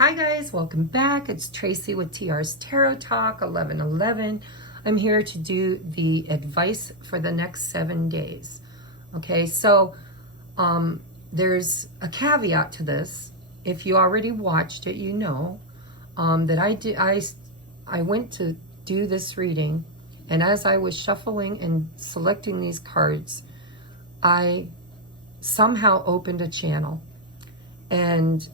Hi guys, welcome back. It's Tracy with TR's Tarot Talk 1111. I'm here to do the advice for the next 7 days. Okay, so there's a caveat to this. If you already watched it, you know that I went to do this reading, and as I was shuffling and selecting these cards, I somehow opened a channel. And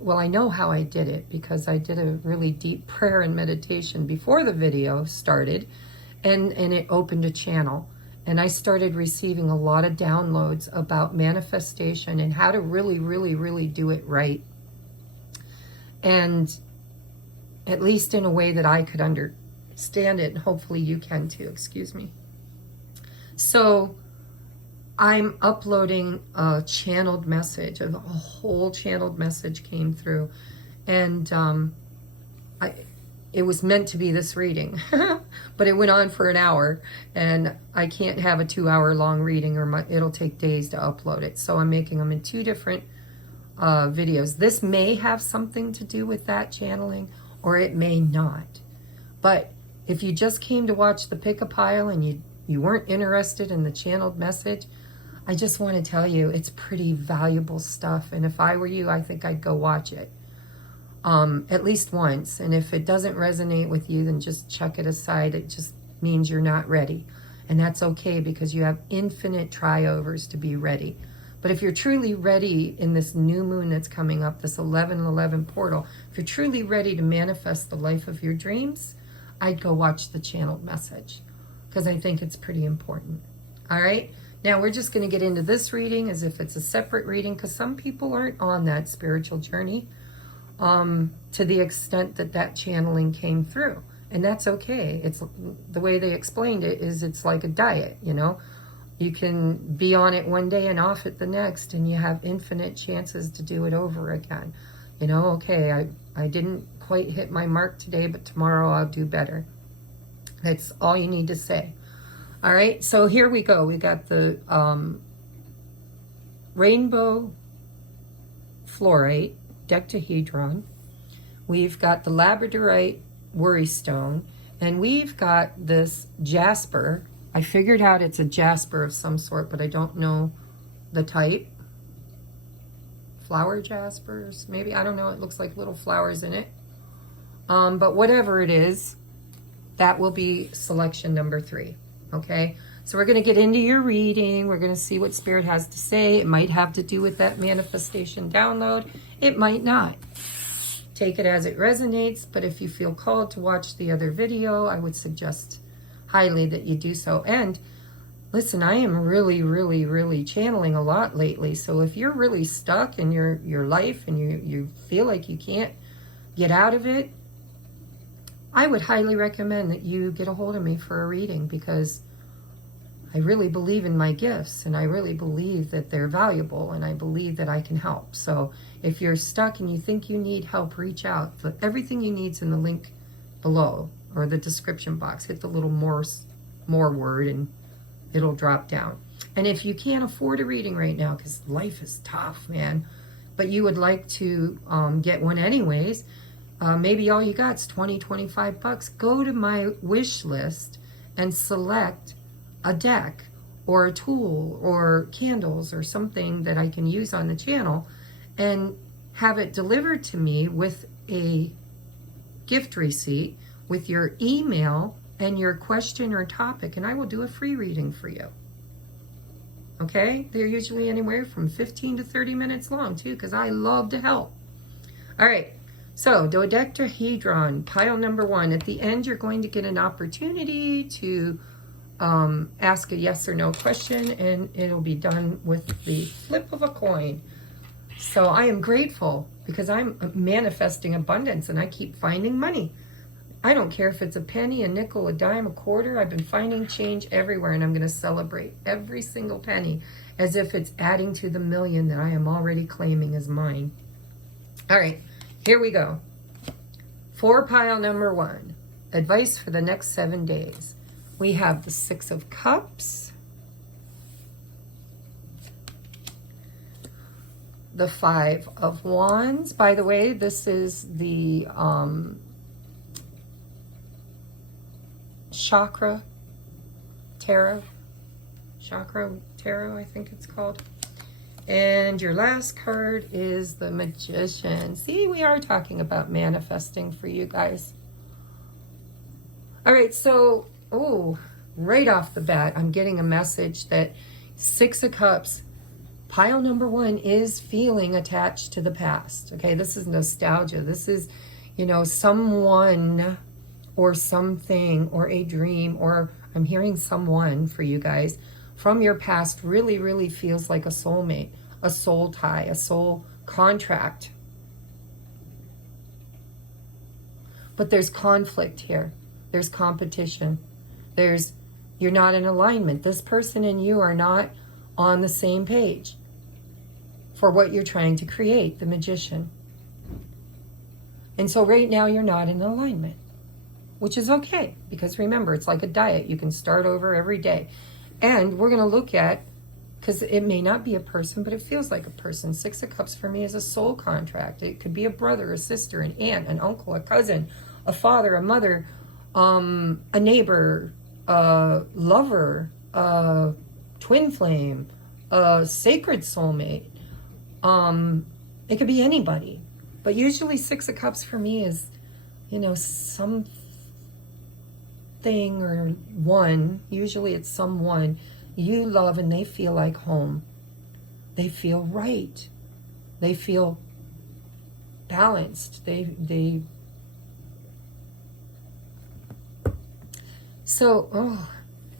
well, I know how I did it because I did a really deep prayer and meditation before the video started, and it opened a channel. And I started receiving a lot of downloads about manifestation and how to really do it right. And at least in a way that I could understand it, and hopefully you can too, excuse me. So I'm uploading a channeled message. A whole channeled message came through, and it was meant to be this reading, but it went on for an hour, and I can't have a 2-hour long reading, or it'll take days to upload it. So I'm making them in 2 different videos. This may have something to do with that channeling, or it may not. But if you just came to watch the pick-a-pile and you weren't interested in the channeled message, I just want to tell you, it's pretty valuable stuff. And if I were you, I think I'd go watch it at least once. And if it doesn't resonate with you, then just chuck it aside. It just means you're not ready. And that's okay, because you have infinite try-overs to be ready. But if you're truly ready in this new moon that's coming up, this 11/11 portal, if you're truly ready to manifest the life of your dreams, I'd go watch the channeled message, because I think it's pretty important. All right? Now, we're just going to get into this reading as if it's a separate reading, because some people aren't on that spiritual journey to the extent that that channeling came through. And that's okay. It's the way they explained it is it's like a diet, you know. You can be on it one day and off it the next, and you have infinite chances to do it over again. You know, okay, I didn't quite hit my mark today, but tomorrow I'll do better. That's all you need to say. All right, so here we go. We got the rainbow fluorite dectahedron. We've got the labradorite worry stone, and we've got this jasper. I figured out it's a jasper of some sort, but I don't know the type. Flower jaspers, maybe, I don't know. It looks like little flowers in it. But whatever it is, that will be selection number 3. Okay, so we're going to get into your reading. We're going to see what Spirit has to say. It might have to do with that manifestation download. It might not. Take it as it resonates, but if you feel called to watch the other video, I would suggest highly that you do so. And listen, I am really channeling a lot lately. So if you're really stuck in your life and you feel like you can't get out of it, I would highly recommend that you get a hold of me for a reading, because I really believe in my gifts, and I really believe that they're valuable, and I believe that I can help. So if you're stuck and you think you need help, reach out. Everything you need is in the link below, or the description box. Hit the little more word and it'll drop down. And if you can't afford a reading right now, because life is tough, man, but you would like to get one anyways, maybe all you got is $20-25. Go to my wish list and select a deck or a tool or candles or something that I can use on the channel, and have it delivered to me with a gift receipt with your email and your question or topic, and I will do a free reading for you. Okay? They're usually anywhere from 15 to 30 minutes long too, because I love to help. All right. So, dodecahedron, pile number 1. At the end, you're going to get an opportunity to ask a yes or no question, and it'll be done with the flip of a coin. So I am grateful, because I'm manifesting abundance, and I keep finding money. I don't care if it's a penny, a nickel, a dime, a quarter. I've been finding change everywhere, and I'm going to celebrate every single penny as if it's adding to the million that I am already claiming as mine. All right. Here we go. For pile number 1, advice for the next 7 days. We have the 6 of Cups, the Five of Wands. By the way, this is the Chakra Tarot. Chakra Tarot, I think it's called. And your last card is the Magician. See, we are talking about manifesting for you guys. All right, so, oh, right off the bat, I'm getting a message that Six of Cups, pile number one, is feeling attached to the past. Okay, this is nostalgia. This is, you know, someone or something or a dream, or I'm hearing someone for you guys from your past really, really feels like a soulmate, a soul tie, a soul contract. But there's conflict here. There's competition. You're not in alignment. This person and you are not on the same page for what you're trying to create, the Magician. And so right now you're not in alignment, which is okay, because remember, it's like a diet. You can start over every day. And we're going to look at, because it may not be a person, but it feels like a person. Six of Cups for me is a soul contract. It could be a brother, a sister, an aunt, an uncle, a cousin, a father, a mother, a neighbor, a lover, a twin flame, a sacred soulmate. It could be anybody. But usually Six of Cups for me is, you know, something or one. Usually it's someone you love and they feel like home. They feel right. They feel balanced. So,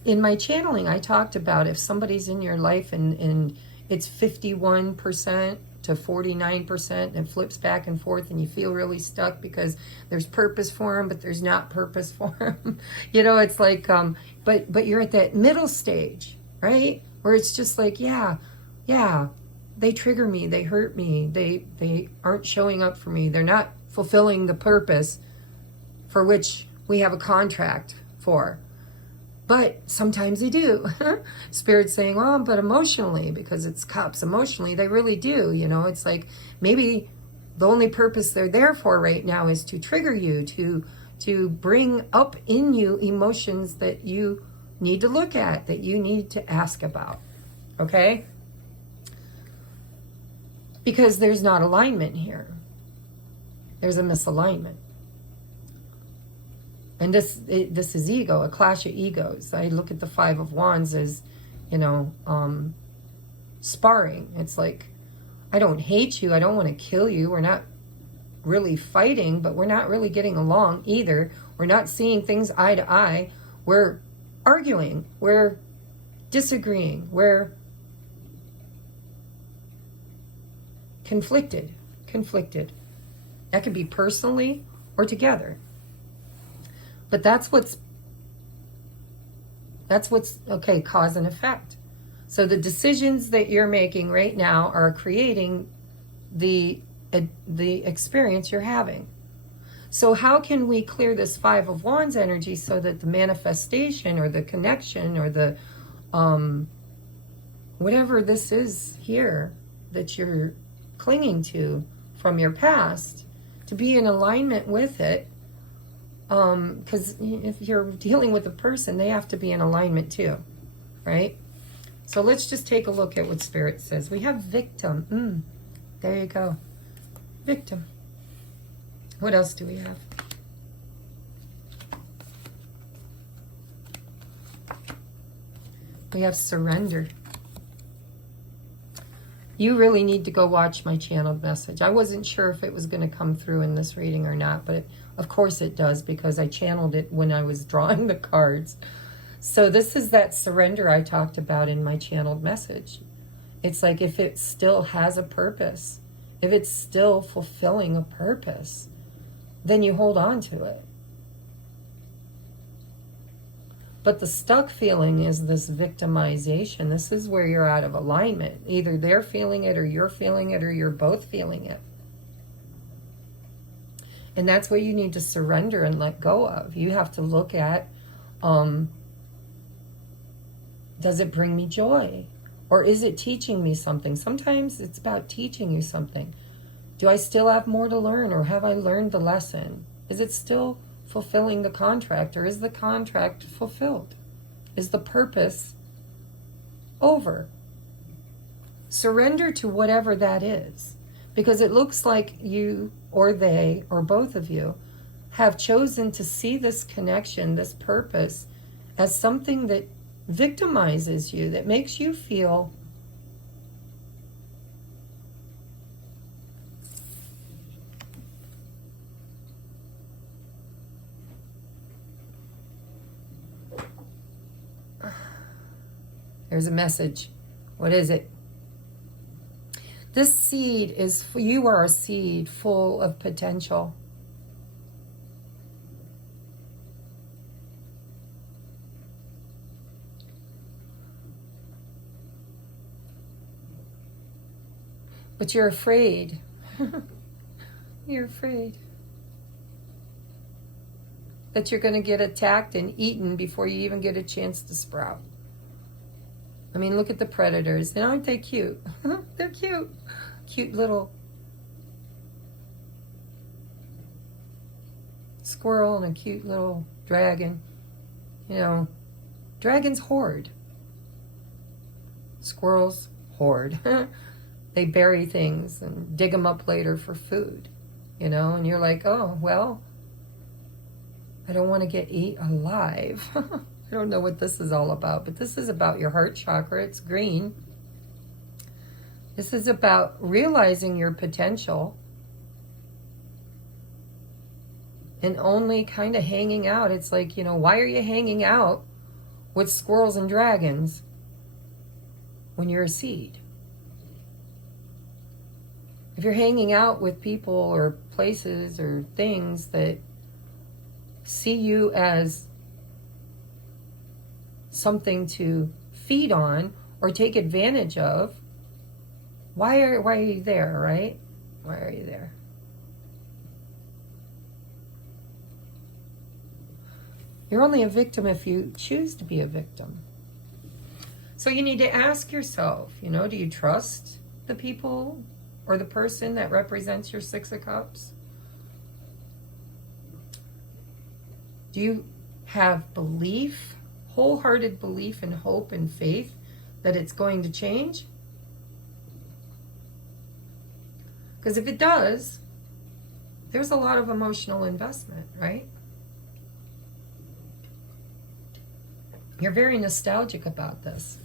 in my channeling, I talked about if somebody's in your life and it's 51% to 49% and flips back and forth and you feel really stuck because there's purpose for them, but there's not purpose for them. You know, it's like, but you're at that middle stage, right? Where it's just like, yeah, they trigger me, they hurt me, they aren't showing up for me, they're not fulfilling the purpose for which we have a contract for. But sometimes they do. Spirit's saying, oh, but emotionally, because it's cups, emotionally, they really do. You know, it's like maybe the only purpose they're there for right now is to trigger you, to bring up in you emotions that you need to look at, that you need to ask about. Okay? Because there's not alignment here. There's a misalignment. And this is ego, a clash of egos. I look at the Five of Wands as, you know, sparring. It's like, I don't hate you. I don't want to kill you. We're not really fighting, but we're not really getting along either. We're not seeing things eye to eye. We're arguing. We're disagreeing. We're conflicted. That could be personally or together. But that's what's okay, cause and effect. So the decisions that you're making right now are creating the experience you're having. So how can we clear this Five of Wands energy so that the manifestation or the connection or the whatever this is here that you're clinging to from your past, to be in alignment with it? Because if you're dealing with a person, they have to be in alignment too, right? So let's just take a look at what Spirit says. We have victim. There you go. Victim. What else do we have? We have surrender. You really need to go watch my channeled message. I wasn't sure if it was going to come through in this reading or not, but of course it does, because I channeled it when I was drawing the cards. So this is that surrender I talked about in my channeled message. It's like if it still has a purpose, if it's still fulfilling a purpose, then you hold on to it. But the stuck feeling is this victimization. This is where you're out of alignment. Either they're feeling it or you're feeling it or you're both feeling it. And that's what you need to surrender and let go of. You have to look at, does it bring me joy? Or is it teaching me something? Sometimes it's about teaching you something. Do I still have more to learn, or have I learned the lesson? Is it still fulfilling the contract, or is the contract fulfilled? Is the purpose over? Surrender to whatever that is, because it looks like you or they or both of you have chosen to see this connection, this purpose, as something that victimizes you, that makes you feel there's a message. What is it? This seed is, you are a seed full of potential. But you're afraid. You're afraid that you're going to get attacked and eaten before you even get a chance to sprout. I mean, look at the predators. And aren't they cute? They're cute. Cute little squirrel and a cute little dragon. You know, dragons hoard. Squirrels hoard. They bury things and dig them up later for food. You know, and you're like, oh, well, I don't want to get eaten alive. I don't know what this is all about, but this is about your heart chakra. It's green. This is about realizing your potential and only kind of hanging out. It's like, you know, why are you hanging out with squirrels and dragons when you're a seed? If you're hanging out with people or places or things that see you as something to feed on or take advantage of, why are you there, right? Why are you there? You're only a victim if you choose to be a victim. So you need to ask yourself, you know, do you trust the people or the person that represents your Six of Cups? Do you have belief, wholehearted belief and hope and faith that it's going to change? Because if it does, there's a lot of emotional investment, right? You're very nostalgic about this.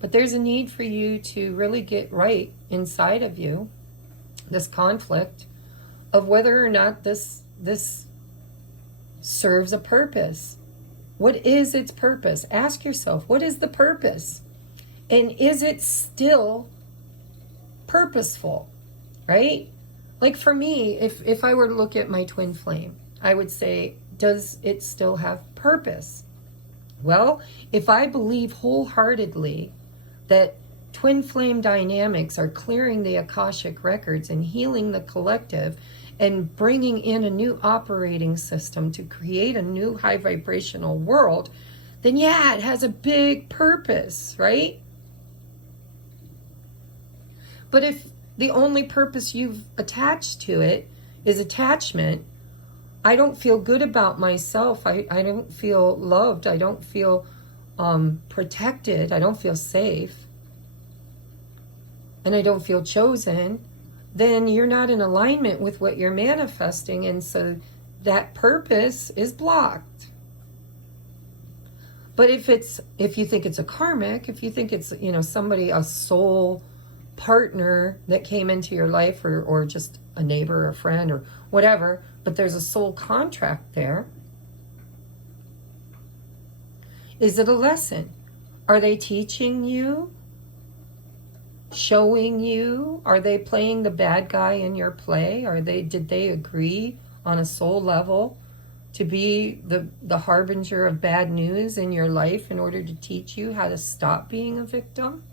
But there's a need for you to really get right inside of you, this conflict of whether or not this serves a purpose. What is its purpose? Ask yourself, what is the purpose? And is it still purposeful, right? Like for me, if I were to look at my twin flame, I would say, does it still have purpose? Well, if I believe wholeheartedly that twin flame dynamics are clearing the Akashic records and healing the collective and bringing in a new operating system to create a new high vibrational world, then yeah, it has a big purpose, right? But if the only purpose you've attached to it is attachment, I don't feel good about myself. I don't feel loved. I don't feel protected. I don't feel safe. And I don't feel chosen. Then you're not in alignment with what you're manifesting. And so that purpose is blocked. But if you think it's a karmic, if you think it's, you know, somebody, a soul partner that came into your life, or just a neighbor or a friend or whatever, but there's a soul contract there. Is it a lesson? Are they teaching you? Showing you? Are they playing the bad guy in your play? Did they agree on a soul level to be the harbinger of bad news in your life in order to teach you how to stop being a victim?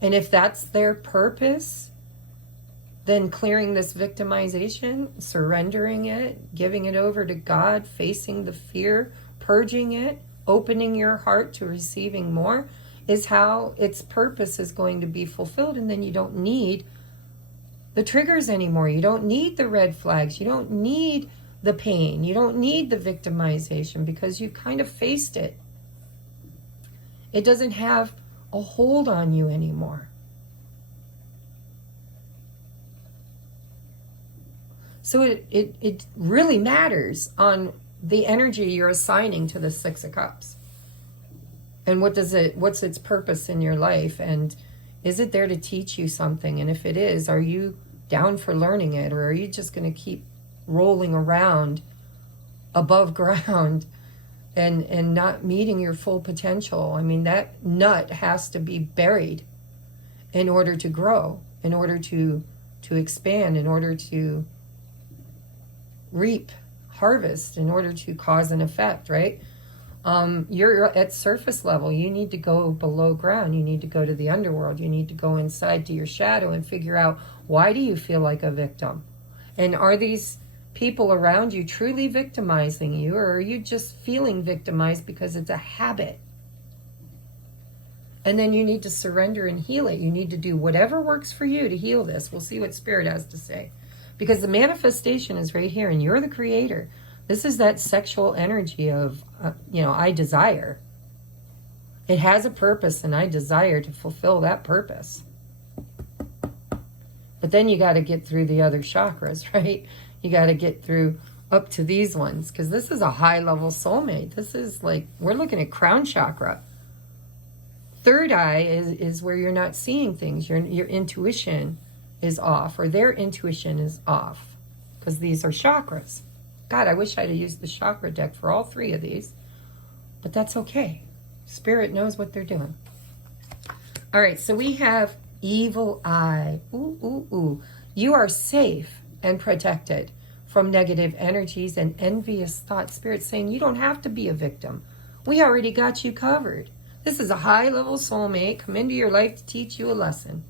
And if that's their purpose, then clearing this victimization, surrendering it, giving it over to God, facing the fear, purging it, opening your heart to receiving more, is how its purpose is going to be fulfilled. And then you don't need the triggers anymore. You don't need the red flags. You don't need the pain. You don't need the victimization because you've kind of faced it. It doesn't have a hold on you anymore. So it really matters on the energy you're assigning to the Six of Cups. And what's its purpose in your life? And is it there to teach you something? And if it is, are you down for learning it? Or are you just going to keep rolling around above ground and not meeting your full potential? I mean, that nut has to be buried in order to grow, in order to expand, in order to reap, harvest, in order to cause an effect, right? You're at surface level. You need to go below ground. You need to go to the underworld. You need to go inside to your shadow and figure out, why do you feel like a victim? And are these people around you truly victimizing you, or are you just feeling victimized because it's a habit? And then you need to surrender and heal it. You need to do whatever works for you to heal this. We'll see what Spirit has to say. Because the manifestation is right here, and you're the creator. This is that sexual energy of, I desire. It has a purpose, and I desire to fulfill that purpose. But then you got to get through the other chakras, right? You got to get through up to these ones, because this is a high-level soulmate. This is like, we're looking at crown chakra. Third eye is where you're not seeing things. Your intuition is off, or their intuition is off, because these are chakras. God, I wish I'd have used the chakra deck for all three of these, but that's okay. Spirit knows what they're doing. All right, so we have evil eye. Ooh, ooh, ooh. You are safe and protected from negative energies and envious thoughts. Spirit saying you don't have to be a victim. We already got you covered. This is a high-level soulmate come into your life to teach you a lesson,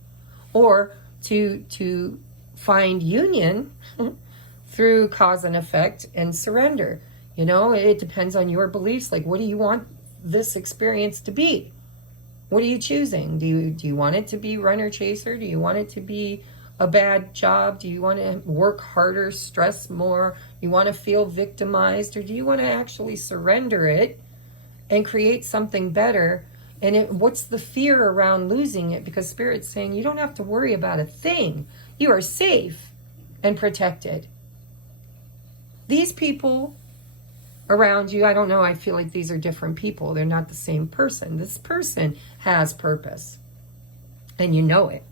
or to find union through cause and effect and surrender. It depends on your beliefs. Like, what do you want this experience to be? What are you choosing? Do you want it to be runner chaser? Do you want it to be a bad job? Do you want to work harder, stress more? You want to feel victimized? Or do you want to actually surrender it and create something better? And what's the fear around losing it? Because Spirit's saying you don't have to worry about a thing. You are safe and protected. These people around you, I don't know, I feel like these are different people. They're not the same person. This person has purpose, and you know it.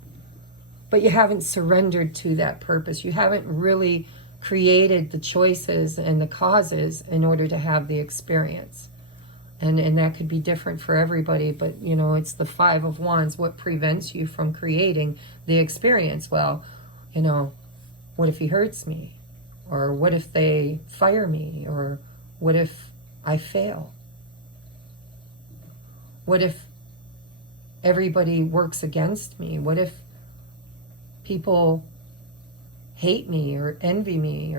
But you haven't surrendered to that purpose. You haven't really created the choices and the causes in order to have the experience. And that could be different for everybody, but it's the Five of Wands. What prevents you from creating the experience? Well, what if he hurts me? Or what if they fire me? Or what if I fail? What if everybody works against me? What if people hate me or envy me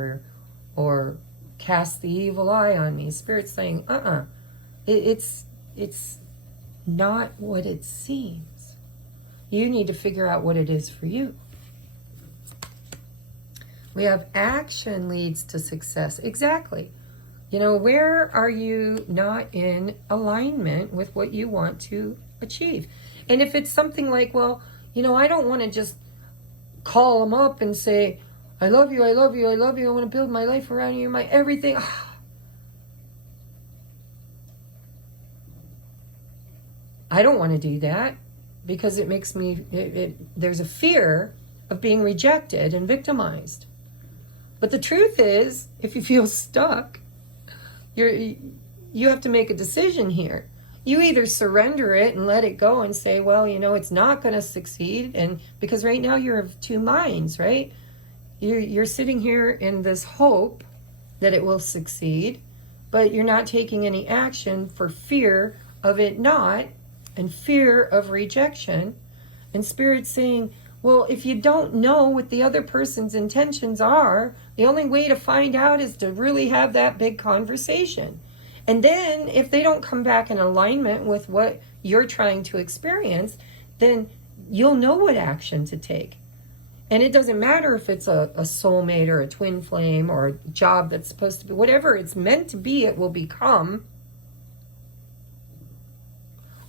or cast the evil eye on me? Spirit's saying, It's not what it seems. You need to figure out what it is for you. We have action leads to success. Exactly. Where are you not in alignment with what you want to achieve? And if it's something like, well, I don't want to just call them up and say, I love you, I love you, I love you, I want to build my life around you, you're my everything. I don't want to do that, because it makes me, there's a fear of being rejected and victimized. But the truth is, if you feel stuck, you have to make a decision here. You either surrender it and let it go and say, well, it's not going to succeed. And because right now you're of two minds, right? You're sitting here in this hope that it will succeed, but you're not taking any action for fear of it not, and fear of rejection. And Spirit's saying, well, if you don't know what the other person's intentions are, the only way to find out is to really have that big conversation. And then if they don't come back in alignment with what you're trying to experience, then you'll know what action to take. And it doesn't matter if it's a soulmate or a twin flame or a job that's supposed to be, whatever it's meant to be, it will become,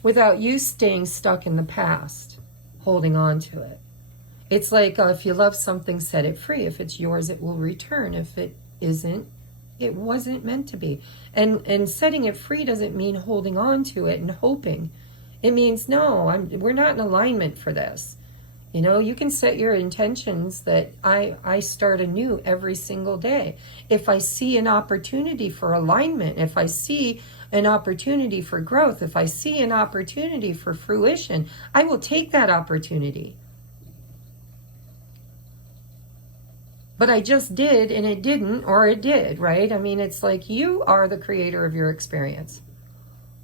without you staying stuck in the past, holding on to it. It's like if you love something, set it free. If it's yours, it will return. If it isn't, it wasn't meant to be. And setting it free doesn't mean holding on to it and hoping. It means, no, we're not in alignment for this. You know, you can set your intentions that I start anew every single day. If I see an opportunity for alignment, if I see an opportunity for growth, if I see an opportunity for fruition, I will take that opportunity. But I just did and it didn't, or it did, right? I mean, it's like you are the creator of your experience.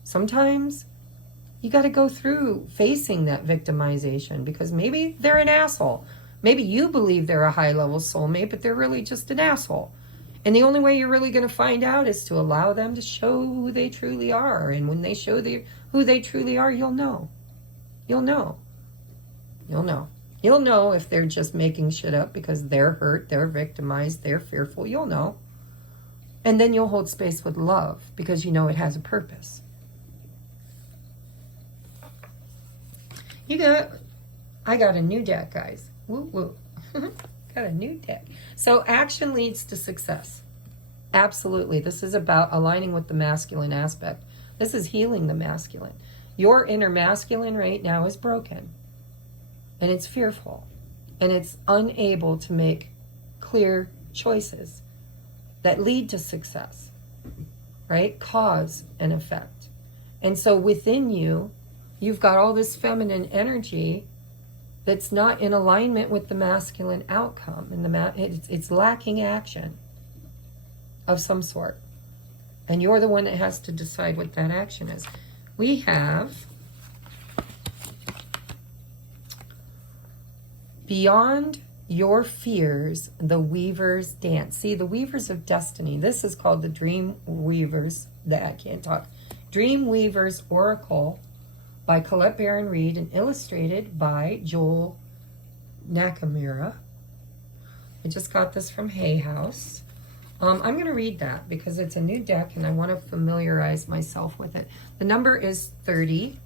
Sometimes you got to go through facing that victimization because maybe they're an asshole. Maybe you believe they're a high-level soulmate, but they're really just an asshole. And the only way you're really going to find out is to allow them to show who they truly are. And when they show who they truly are, you'll know. You'll know. You'll know. You'll know if they're just making shit up because they're hurt, they're victimized, they're fearful. You'll know. And then you'll hold space with love because you know it has a purpose. I got a new deck, guys. Woo woo. Got a new deck. So action leads to success. Absolutely. This is about aligning with the masculine aspect. This is healing the masculine. Your inner masculine right now is broken. And it's fearful. And it's unable to make clear choices that lead to success. Right? Cause and effect. And so within you, you've got all this feminine energy that's not in alignment with the masculine outcome. And it's lacking action of some sort. And you're the one that has to decide what that action is. We have beyond your fears, the weavers dance. See, the weavers of destiny. This is called the Dream Weavers. I can't talk. Dream Weavers Oracle by Colette Baron Reed and illustrated by Joel Nakamura. I just got this from Hay House. I'm going to read that because it's a new deck and I want to familiarize myself with it. The number is 30.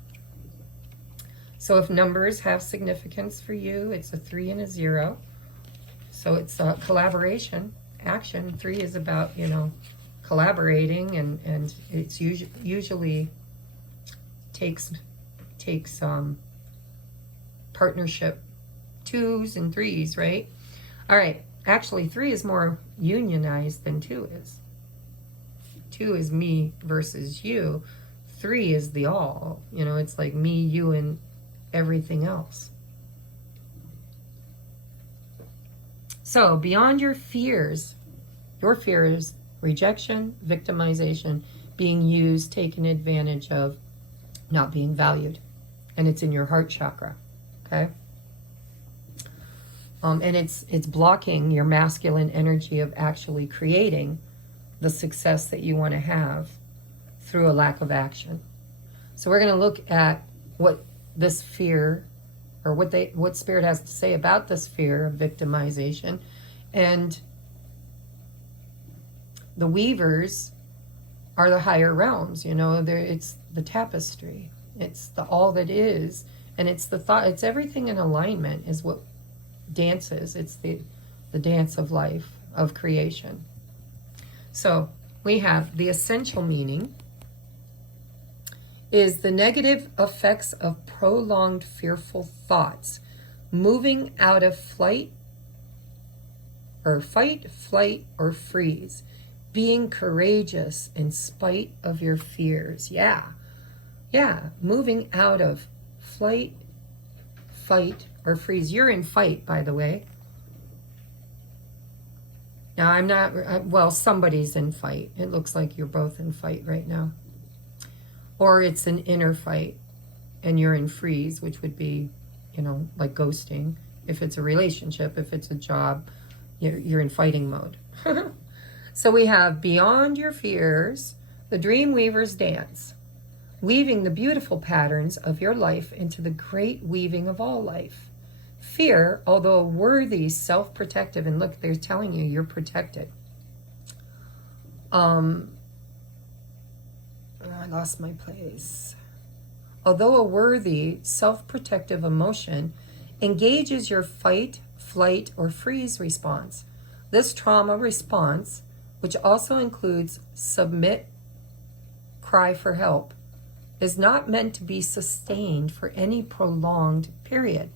So if numbers have significance for you, it's a 3 and a 0. So it's a collaboration, action. 3 is about, you know, collaborating and it's usually takes partnership 2s and 3s, right? All right. Actually, 3 is more unionized than 2 is. 2 is me versus you. 3 is the all. You know, it's like me, you, and everything else. So, beyond your fears, rejection, victimization, being used, taken advantage of, not being valued. And it's in your heart chakra, okay? And it's blocking your masculine energy of actually creating the success that you want to have through a lack of action. So we're going to look at what this fear, or what Spirit has to say about this fear of victimization. And the weavers are the higher realms, you know, it's the tapestry. It's the all that is, and it's the thought, it's everything in alignment is what dances. It's the dance of life, of creation. So we have the essential meaning is the negative effects of prolonged fearful thoughts, moving out of flight or fight, flight, or freeze, being courageous in spite of your fears. Yeah, moving out of flight, fight, or freeze. You're in fight, by the way. Now, I'm not, well, somebody's in fight. It looks like you're both in fight right now. Or it's an inner fight, and you're in freeze, which would be, you know, like ghosting. If it's a relationship, if it's a job, you're in fighting mode. So we have beyond your fears, the dream weavers dance. weaving the beautiful patterns of your life into the great weaving of all life. Fear, although a worthy, self-protective, and look, they're telling you you're protected. I lost my place. Although a worthy, self-protective emotion engages your fight, flight, or freeze response, this trauma response, which also includes submit, cry for help, is not meant to be sustained for any prolonged period.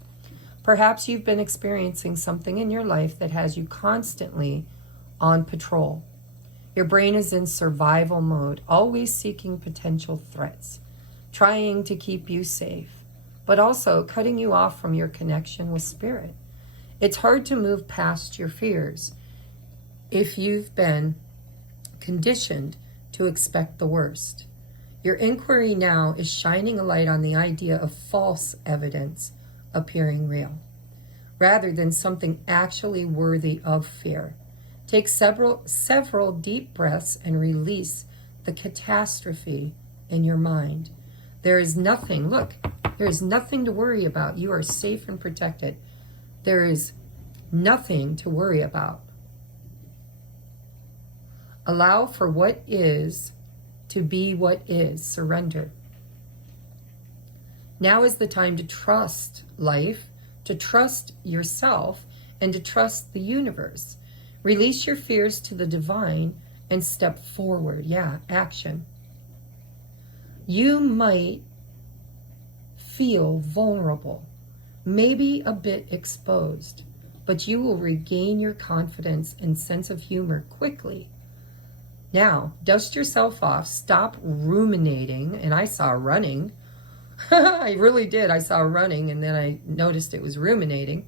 Perhaps you've been experiencing something in your life that has you constantly on patrol. Your brain is in survival mode, always seeking potential threats, trying to keep you safe, but also cutting you off from your connection with spirit. It's hard to move past your fears if you've been conditioned to expect the worst. Your inquiry now is shining a light on the idea of false evidence appearing real, rather than something actually worthy of fear. Take several deep breaths and release the catastrophe in your mind. There is nothing, look, there is nothing to worry about. You are safe and protected. There is nothing to worry about. Allow for what is to be what is. Surrender. Now is the time to trust life, to trust yourself, and to trust the universe. Release your fears to the divine and step forward. Yeah, action. You might feel vulnerable, maybe a bit exposed, but you will regain your confidence and sense of humor quickly. Now, dust yourself off, stop ruminating, and I saw running. I really did. I saw running, and then I noticed it was ruminating.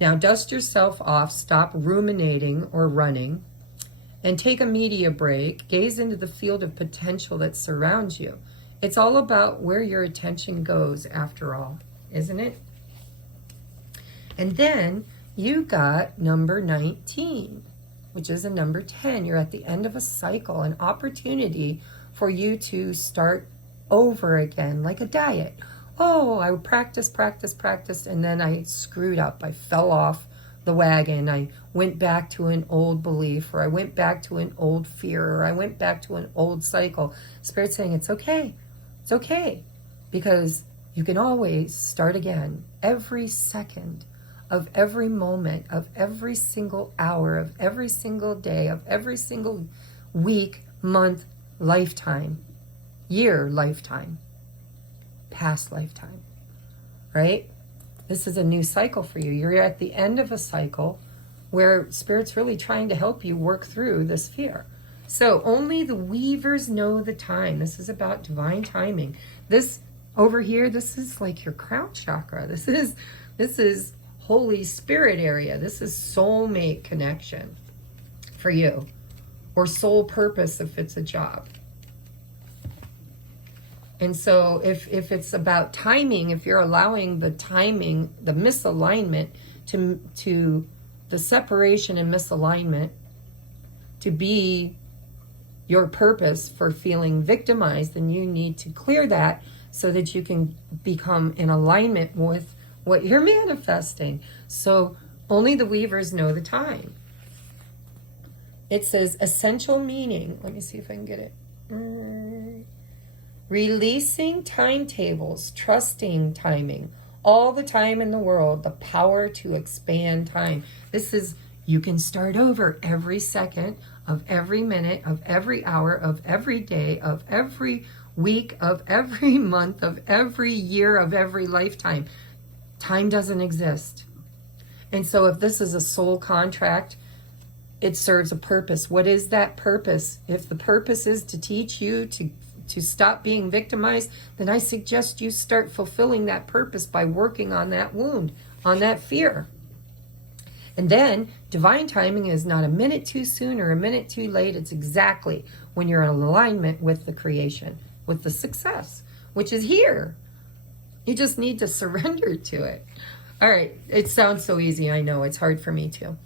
Now, dust yourself off, stop ruminating or running, and take a media break. Gaze into the field of potential that surrounds you. It's all about where your attention goes, after all, isn't it? And then you got number 19, which is a number 10. You're at the end of a cycle, an opportunity for you to start over again, like a diet. Oh, I practiced, and then I screwed up. I fell off the wagon. I went back to an old belief, or I went back to an old fear, or I went back to an old cycle. Spirit's saying it's okay. It's okay, because you can always start again. Every second of every moment, of every single hour, of every single day, of every single week, month, lifetime, year, lifetime, past lifetime, right? This is a new cycle for you. You're at the end of a cycle where Spirit's really trying to help you work through this fear. So only the weavers know the time. This is about divine timing. This over here, this is like your crown chakra. This is Holy Spirit area. This is soulmate connection for you, or soul purpose if it's a job. And so if it's about timing, if you're allowing the timing, the misalignment to the separation and misalignment to be your purpose for feeling victimized, then you need to clear that so that you can become in alignment with what you're manifesting. So only the weavers know the time. It says essential meaning. Let me see if I can get it. Releasing timetables, trusting timing, all the time in the world, the power to expand time. This is, you can start over every second of every minute, of every hour, of every day, of every week, of every month, of every year, of every lifetime. Time doesn't exist. And so if this is a soul contract, it serves a purpose. What is that purpose? If the purpose is to teach you to stop being victimized, then I suggest you start fulfilling that purpose by working on that wound, on that fear. And then divine timing is not a minute too soon or a minute too late. It's exactly when you're in alignment with the creation, with the success, which is here. You just need to surrender to it. All right. It sounds so easy. I know it's hard for me too.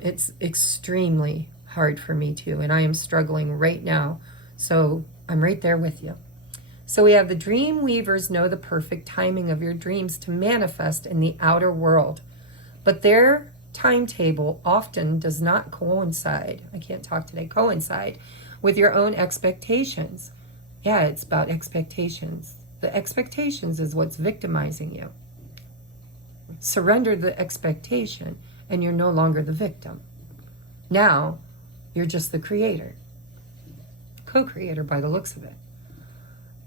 It's extremely hard for me too. And I am struggling right now. So I'm right there with you. So we have the dream weavers know the perfect timing of your dreams to manifest in the outer world, but their timetable often does not coincide. I can't talk today. Coincide with your own expectations. Yeah, it's about expectations. The expectations is what's victimizing you. Surrender the expectation and you're no longer the victim. Now, you're just the creator. Co-creator by the looks of it.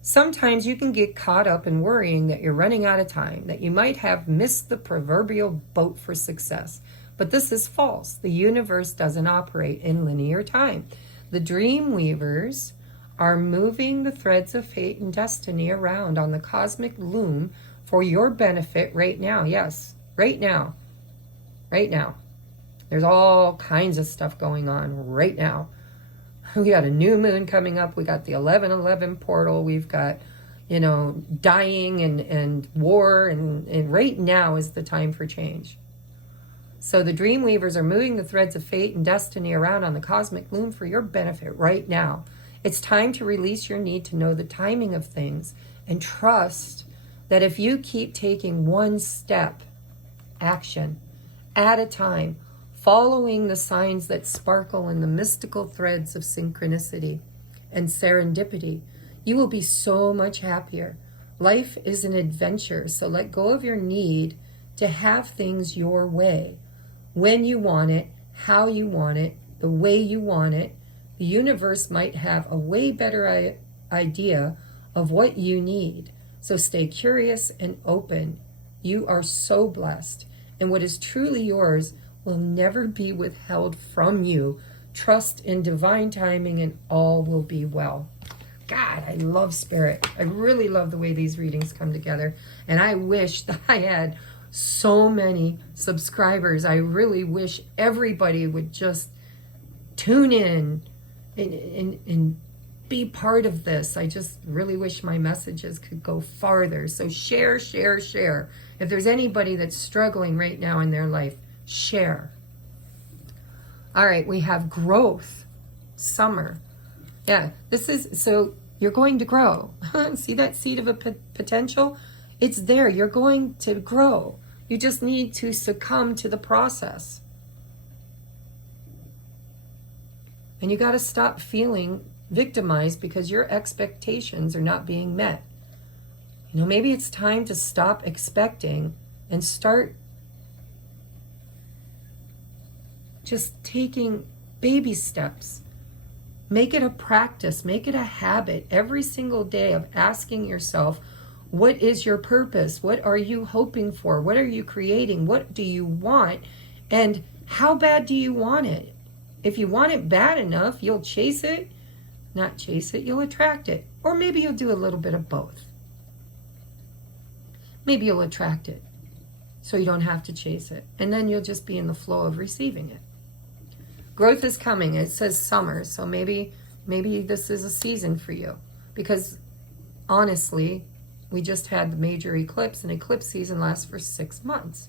Sometimes you can get caught up in worrying that you're running out of time, that you might have missed the proverbial boat for success. But this is false. The universe doesn't operate in linear time. The dream weavers are moving the threads of fate and destiny around on the cosmic loom for your benefit right now. Yes, right now. Right now. There's all kinds of stuff going on right now. We got a new moon coming up. We got the 11/11 portal. We've got, dying and war. And right now is the time for change. So the dream weavers are moving the threads of fate and destiny around on the cosmic loom for your benefit right now. It's time to release your need to know the timing of things and trust that if you keep taking one step, action, at a time, following the signs that sparkle in the mystical threads of synchronicity and serendipity, you will be so much happier. Life is an adventure, so let go of your need to have things your way. When you want it, how you want it, the way you want it. The universe might have a way better idea of what you need. So stay curious and open. You are so blessed, and what is truly yours will never be withheld from you. Trust in divine timing and all will be well. God, I love Spirit. I really love the way these readings come together. And I wish that I had so many subscribers. I really wish everybody would just tune in and be part of this. I just really wish my messages could go farther. So share, share, share. If there's anybody that's struggling right now in their life, share. All right, we have growth, summer. Yeah, this is, so you're going to grow. See that seed of a potential? It's there. You're going to grow. You just need to succumb to the process. And you got to stop feeling victimized because your expectations are not being met. Maybe it's time to stop expecting and start just taking baby steps. Make it a practice, make it a habit every single day of asking yourself, what is your purpose? What are you hoping for? What are you creating? What do you want? And how bad do you want it? If you want it bad enough, you'll chase it. Not chase it, you'll attract it. Or maybe you'll do a little bit of both. Maybe you'll attract it so you don't have to chase it. And then you'll just be in the flow of receiving it. Growth is coming. It says summer, so maybe this is a season for you. Because honestly, we just had the major eclipse, and eclipse season lasts for 6 months.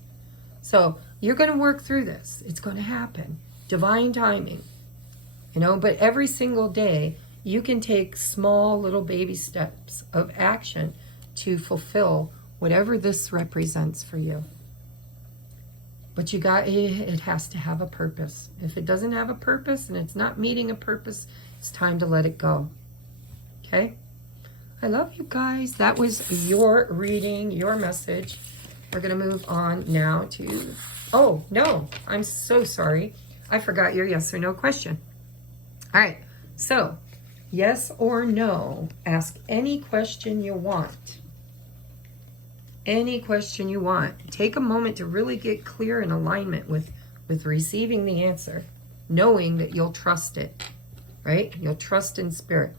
So you're going to work through this. It's going to happen. Divine timing. But every single day, you can take small little baby steps of action to fulfill whatever this represents for you. But it has to have a purpose. If it doesn't have a purpose and it's not meeting a purpose, it's time to let it go. Okay? I love you guys. That was your reading, your message. We're going to move on now to, oh, no, I'm so sorry. I forgot your yes or no question. All right. So, yes or no. Ask any question you want. Any question you want. Take a moment to really get clear in alignment with receiving the answer, knowing that you'll trust it, right? You'll trust in Spirit.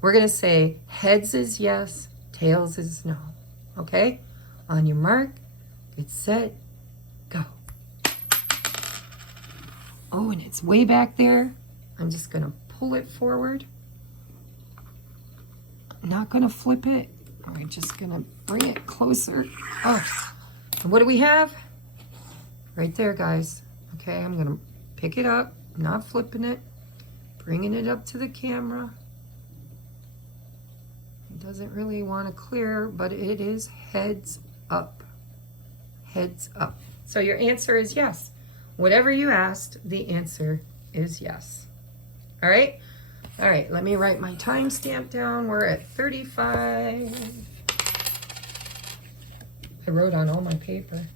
We're going to say heads is yes, tails is no, okay? On your mark, get set, go. Oh, and it's way back there. I'm just going to pull it forward. Not going to flip it. We're just going to bring it closer. Oh, and what do we have? Right there, guys. Okay, I'm going to pick it up, not flipping it, bringing it up to the camera. doesn't really want to clear, but it is heads up. Heads up. So your answer is yes. Whatever you asked, the answer is yes. All right? All right, let me write my timestamp down. We're at 35. I wrote on all my paper.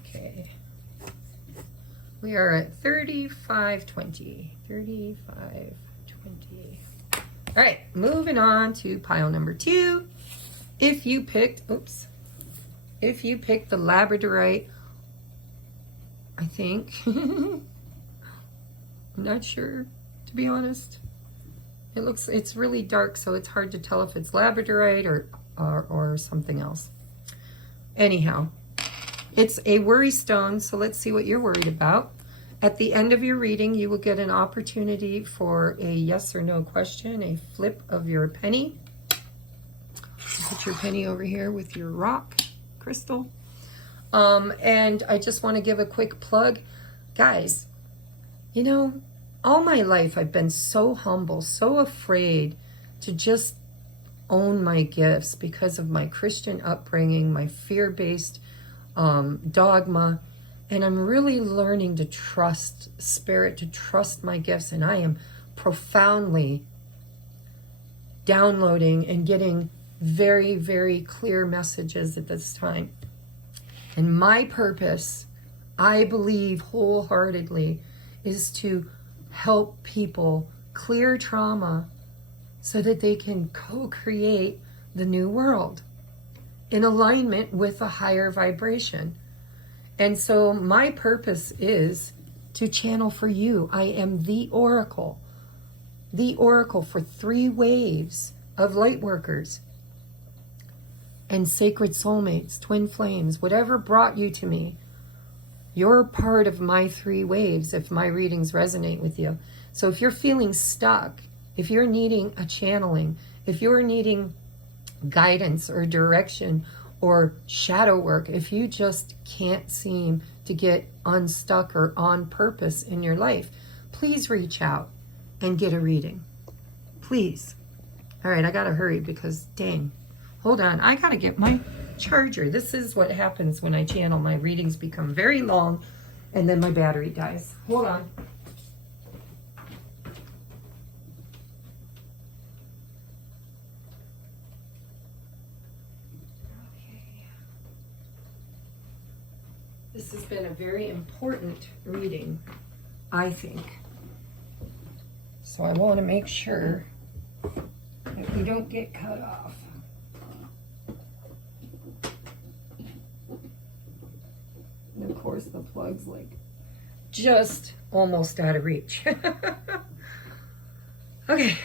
Okay. We are at 35:20. 35:20. All right, moving on to pile number 2. If you picked the labradorite, I think, I'm not sure, to be honest. It's really dark, so it's hard to tell if it's labradorite or something else. Anyhow, it's a worry stone, so let's see what you're worried about. At the end of your reading, you will get an opportunity for a yes or no question, a flip of your penny. Put your penny over here with your rock crystal. And I just want to give a quick plug. Guys, you know, all my life I've been so humble, so afraid to just own my gifts because of my Christian upbringing, my fear-based dogma. And I'm really learning to trust Spirit, to trust my gifts. And I am profoundly downloading and getting very, very clear messages at this time. And my purpose, I believe wholeheartedly, is to help people clear trauma so that they can co-create the new world in alignment with a higher vibration. And so my purpose is to channel for you. I am the oracle for 3 waves of light workers and sacred soulmates, twin flames, whatever brought you to me. You're part of my 3 waves if my readings resonate with you. So if you're feeling stuck, if you're needing a channeling, if you're needing guidance or direction or shadow work, if you just can't seem to get unstuck or on purpose in your life, please reach out and get a reading. Please. All right, I gotta hurry because dang. Hold on, I gotta get my charger. This is what happens when I channel. My readings become very long and then my battery dies. Hold on. This has been a very important reading, I think. So I want to make sure that we don't get cut off. And of course the plug's like just almost out of reach. Okay.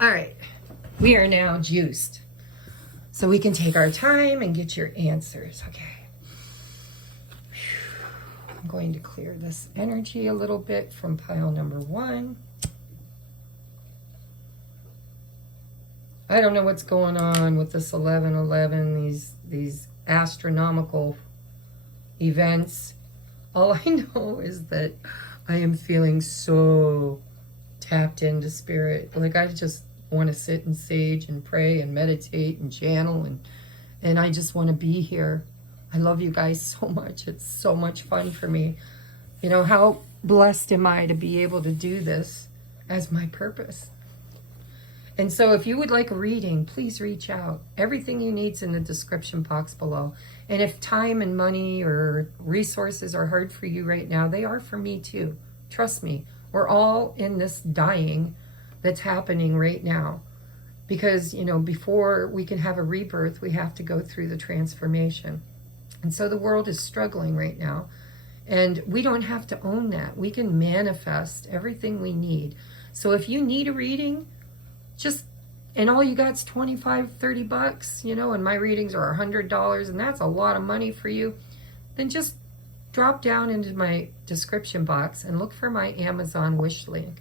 All right. We are now juiced. So we can take our time and get your answers. Okay. I'm going to clear this energy a little bit from pile number 1. I don't know what's going on with this 11/11, these astronomical events. All I know is that I am feeling so tapped into spirit. Like I just want to sit and sage and pray and meditate and channel and I just want to be here. I love you guys so much. It's so much fun for me. You know, how blessed am I to be able to do this as my purpose? And so if you would like a reading, please reach out. Everything you need is in the description box below. And if time and money or resources are hard for you right now, they are for me too. Trust me, we're all in this dying that's happening right now. Because, you know, before we can have a rebirth, we have to go through the transformation. And so the world is struggling right now. And we don't have to own that. We can manifest everything we need. So if you need a reading, and all you got's 25, 30 bucks, you know, and my readings are $100, and that's a lot of money for you, then just drop down into my description box and look for my Amazon wish link.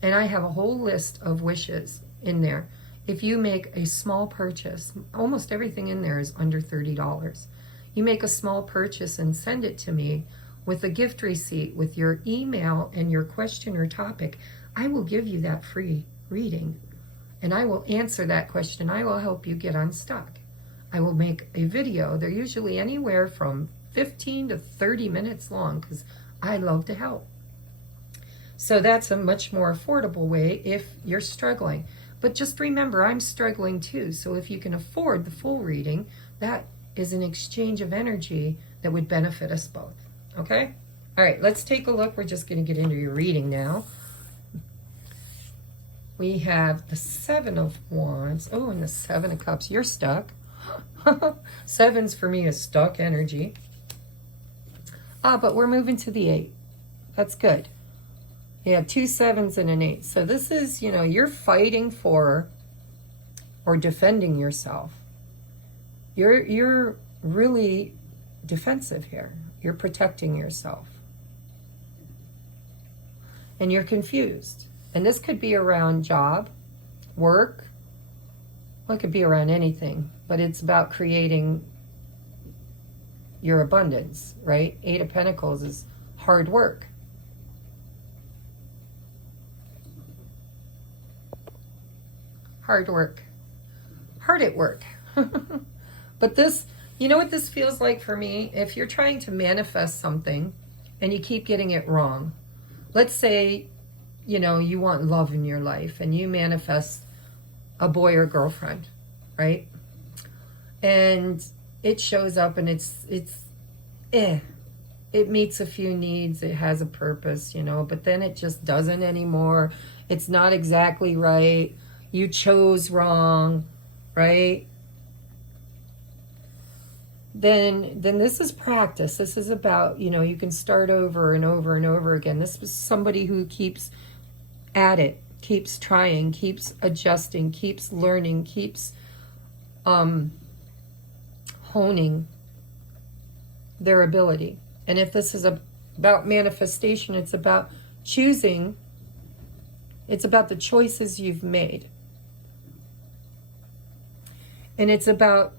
And I have a whole list of wishes in there. If you make a small purchase, almost everything in there is under $30. You make a small purchase and send it to me with a gift receipt, with your email and your question or topic, I will give you that free reading. And I will answer that question. I will help you get unstuck. I will make a video. They're usually anywhere from 15 to 30 minutes long because I love to help. So that's a much more affordable way if you're struggling. But just remember, I'm struggling too. So if you can afford the full reading, that is an exchange of energy that would benefit us both. Okay? All right, let's take a look. We're just going to get into your reading now. We have the Seven of Wands. Oh, and the Seven of Cups. You're stuck. Sevens for me is stuck energy. But we're moving to the 8. That's good. You have 2 sevens and an 8. So this is, you know, you're fighting for or defending yourself. You're really defensive here. You're protecting yourself. And you're confused. And this could be around job, work. Well, it could be around anything. But it's about creating your abundance, right? 8 of Pentacles is hard work. Hard work. Hard at work. But this, you know what this feels like for me? If you're trying to manifest something and you keep getting it wrong. Let's say, you know, you want love in your life and you manifest a boy or girlfriend, right? And it shows up and it's it meets a few needs, it has a purpose, you know, but then it just doesn't anymore. It's not exactly right. You chose wrong, right? Then this is practice. This is about, you know, you can start over and over and over again. This was somebody who keeps at it, keeps trying, keeps adjusting, keeps learning, keeps honing their ability. And if this is about manifestation, it's about choosing. It's about the choices you've made. And it's about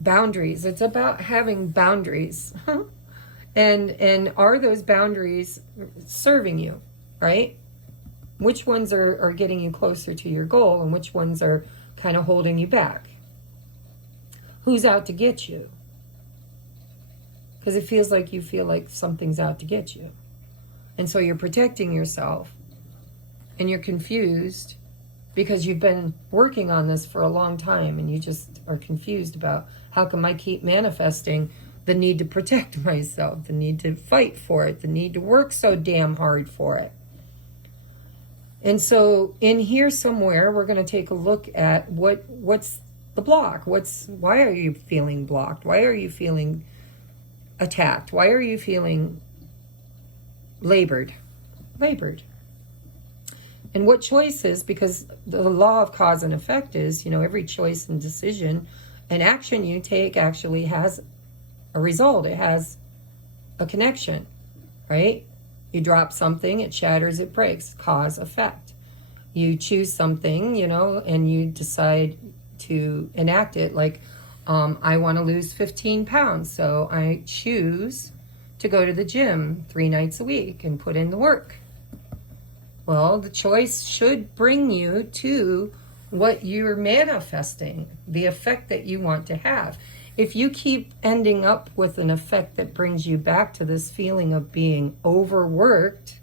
boundaries. It's about having boundaries. And are those boundaries serving you, right? Which ones are getting you closer to your goal and which ones are kind of holding you back? Who's out to get you? Because it feels like you feel like something's out to get you. And so you're protecting yourself and you're confused because you've been working on this for a long time and you just are confused about how come I keep manifesting the need to protect myself, the need to fight for it, the need to work so damn hard for it. And so in here somewhere, we're going to take a look at what's the block. Why are you feeling blocked? Why are you feeling attacked? Why are you feeling labored? And what choices, because the law of cause and effect is, you know, every choice and decision and action you take actually has a result. It has a connection, right? You drop something, it shatters, it breaks, cause, effect. You choose something, you know, and you decide to enact it. Like, I want to lose 15 pounds, so I choose to go to the gym 3 nights a week and put in the work. Well, the choice should bring you to what you're manifesting, the effect that you want to have. If you keep ending up with an effect that brings you back to this feeling of being overworked,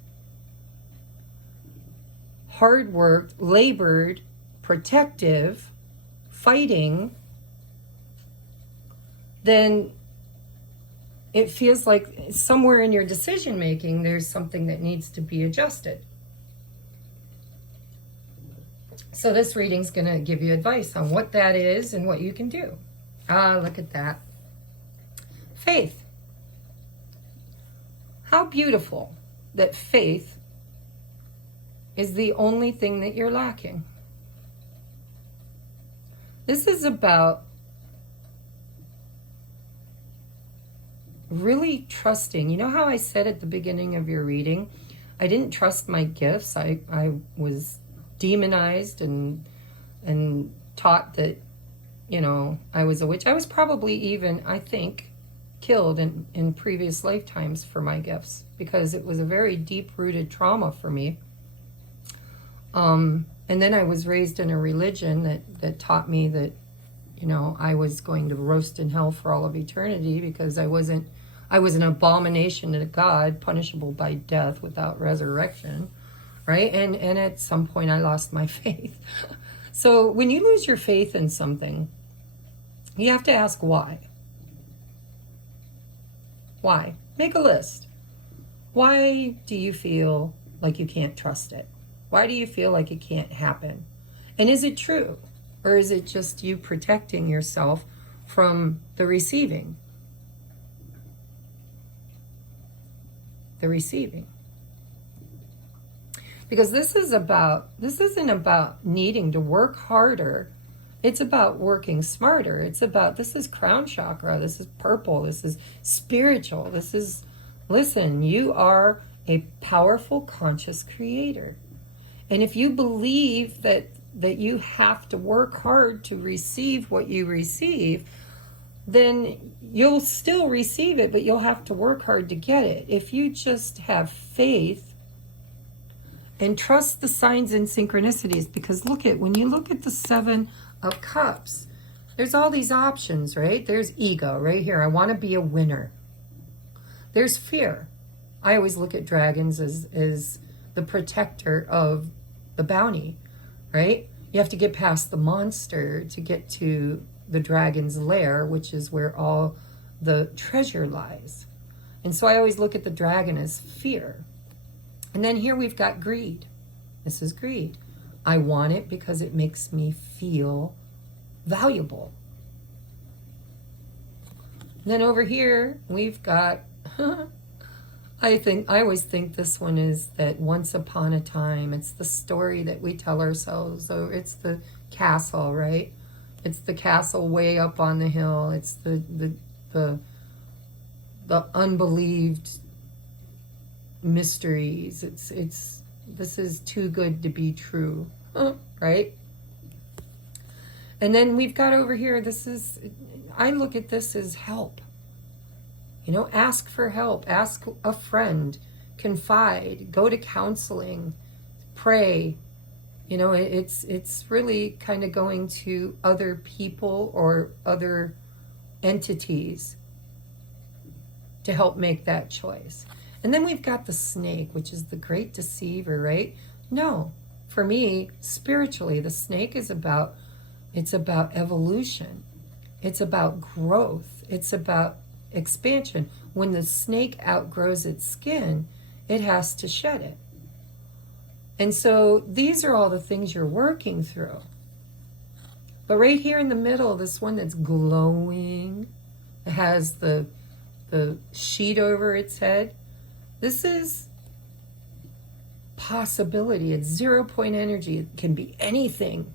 hard worked, labored, protective, fighting, then it feels like somewhere in your decision making there's something that needs to be adjusted. So this reading's going to give you advice on what that is and what you can do. Look at that. Faith. How beautiful that faith is the only thing that you're lacking. This is about really trusting. You know how I said at the beginning of your reading, I didn't trust my gifts. I was demonized and taught that, you know, I was a witch. I was probably even, I think, killed in previous lifetimes for my gifts, because it was a very deep-rooted trauma for me. And then I was raised in a religion that taught me that, you know, I was going to roast in hell for all of eternity because I was an abomination to God, punishable by death without resurrection, right? And at some point I lost my faith. So when you lose your faith in something, you have to ask why. Why? Make a list. Why do you feel like you can't trust it? Why do you feel like it can't happen? And is it true? Or is it just you protecting yourself from the receiving? The receiving. Because this isn't about needing to work harder. It's about working smarter. It's about, this is crown chakra. This is purple. This is spiritual. This is, listen, you are a powerful conscious creator. And if you believe that you have to work hard to receive what you receive, then you'll still receive it, but you'll have to work hard to get it. If you just have faith and trust the signs and synchronicities, because when you look at the 7 of Cups, there's all these options, right? There's ego right here. I want to be a winner. There's fear. I always look at dragons as the protector of the bounty, right? You have to get past the monster to get to the dragon's lair, which is where all the treasure lies. And so I always look at the dragon as fear. And then here we've got greed. This is greed. I want it because it makes me feel valuable. And then over here we've got I always think this one is that once upon a time. It's the story that we tell ourselves. So it's the castle, right? It's the castle way up on the hill. It's the unbelieved mysteries. This is too good to be true, right? And then we've got over here, I look at this as help. You know, ask for help, ask a friend, confide, go to counseling, pray. You know, it's really kind of going to other people or other entities to help make that choice. And then we've got the snake, which is the great deceiver, right? No, for me, spiritually, the snake is about evolution. It's about growth. It's about expansion. When the snake outgrows its skin, it has to shed it. And so these are all the things you're working through. But right here in the middle, this one that's glowing, it has the sheet over its head. This is possibility. It's 0 point energy. It can be anything.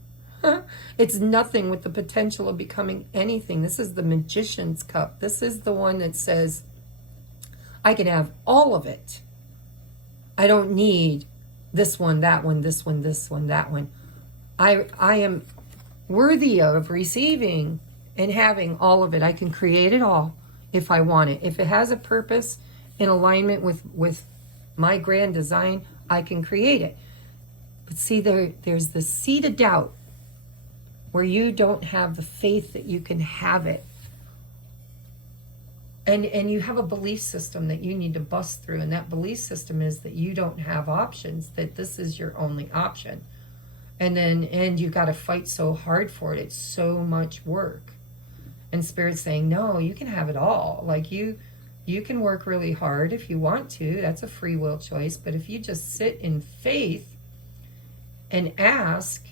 It's nothing with the potential of becoming anything. This is the Magician's Cup. This is the one that says, I can have all of it. I don't need this one, that one, this one, this one, that one. I am worthy of receiving and having all of it. I can create it all if I want it. If it has a purpose in alignment with my grand design, I can create it. But see, there's the seed of doubt where you don't have the faith that you can have it. And you have a belief system that you need to bust through. And that belief system is that you don't have options, that this is your only option. And you got to fight so hard for it. It's so much work. And Spirit's saying, no, you can have it all. Like you can work really hard if you want to. That's a free will choice. But if you just sit in faith and ask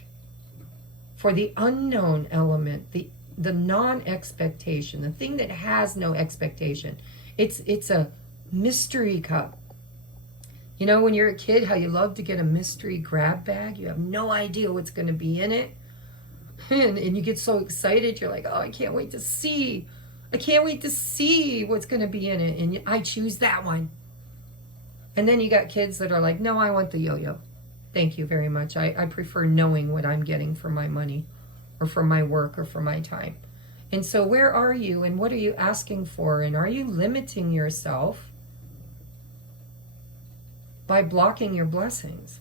for the unknown element, the non-expectation, the thing that has no expectation. It's a mystery cup. You know, when you're a kid, how you love to get a mystery grab bag. You have no idea what's going to be in it. And you get so excited. You're like, oh, I can't wait to see. I can't wait to see what's going to be in it. And I choose that one. And then you got kids that are like, no, I want the yo-yo. Thank you very much. I prefer knowing what I'm getting for my money or for my work or for my time. And so where are you and what are you asking for? And are you limiting yourself by blocking your blessings?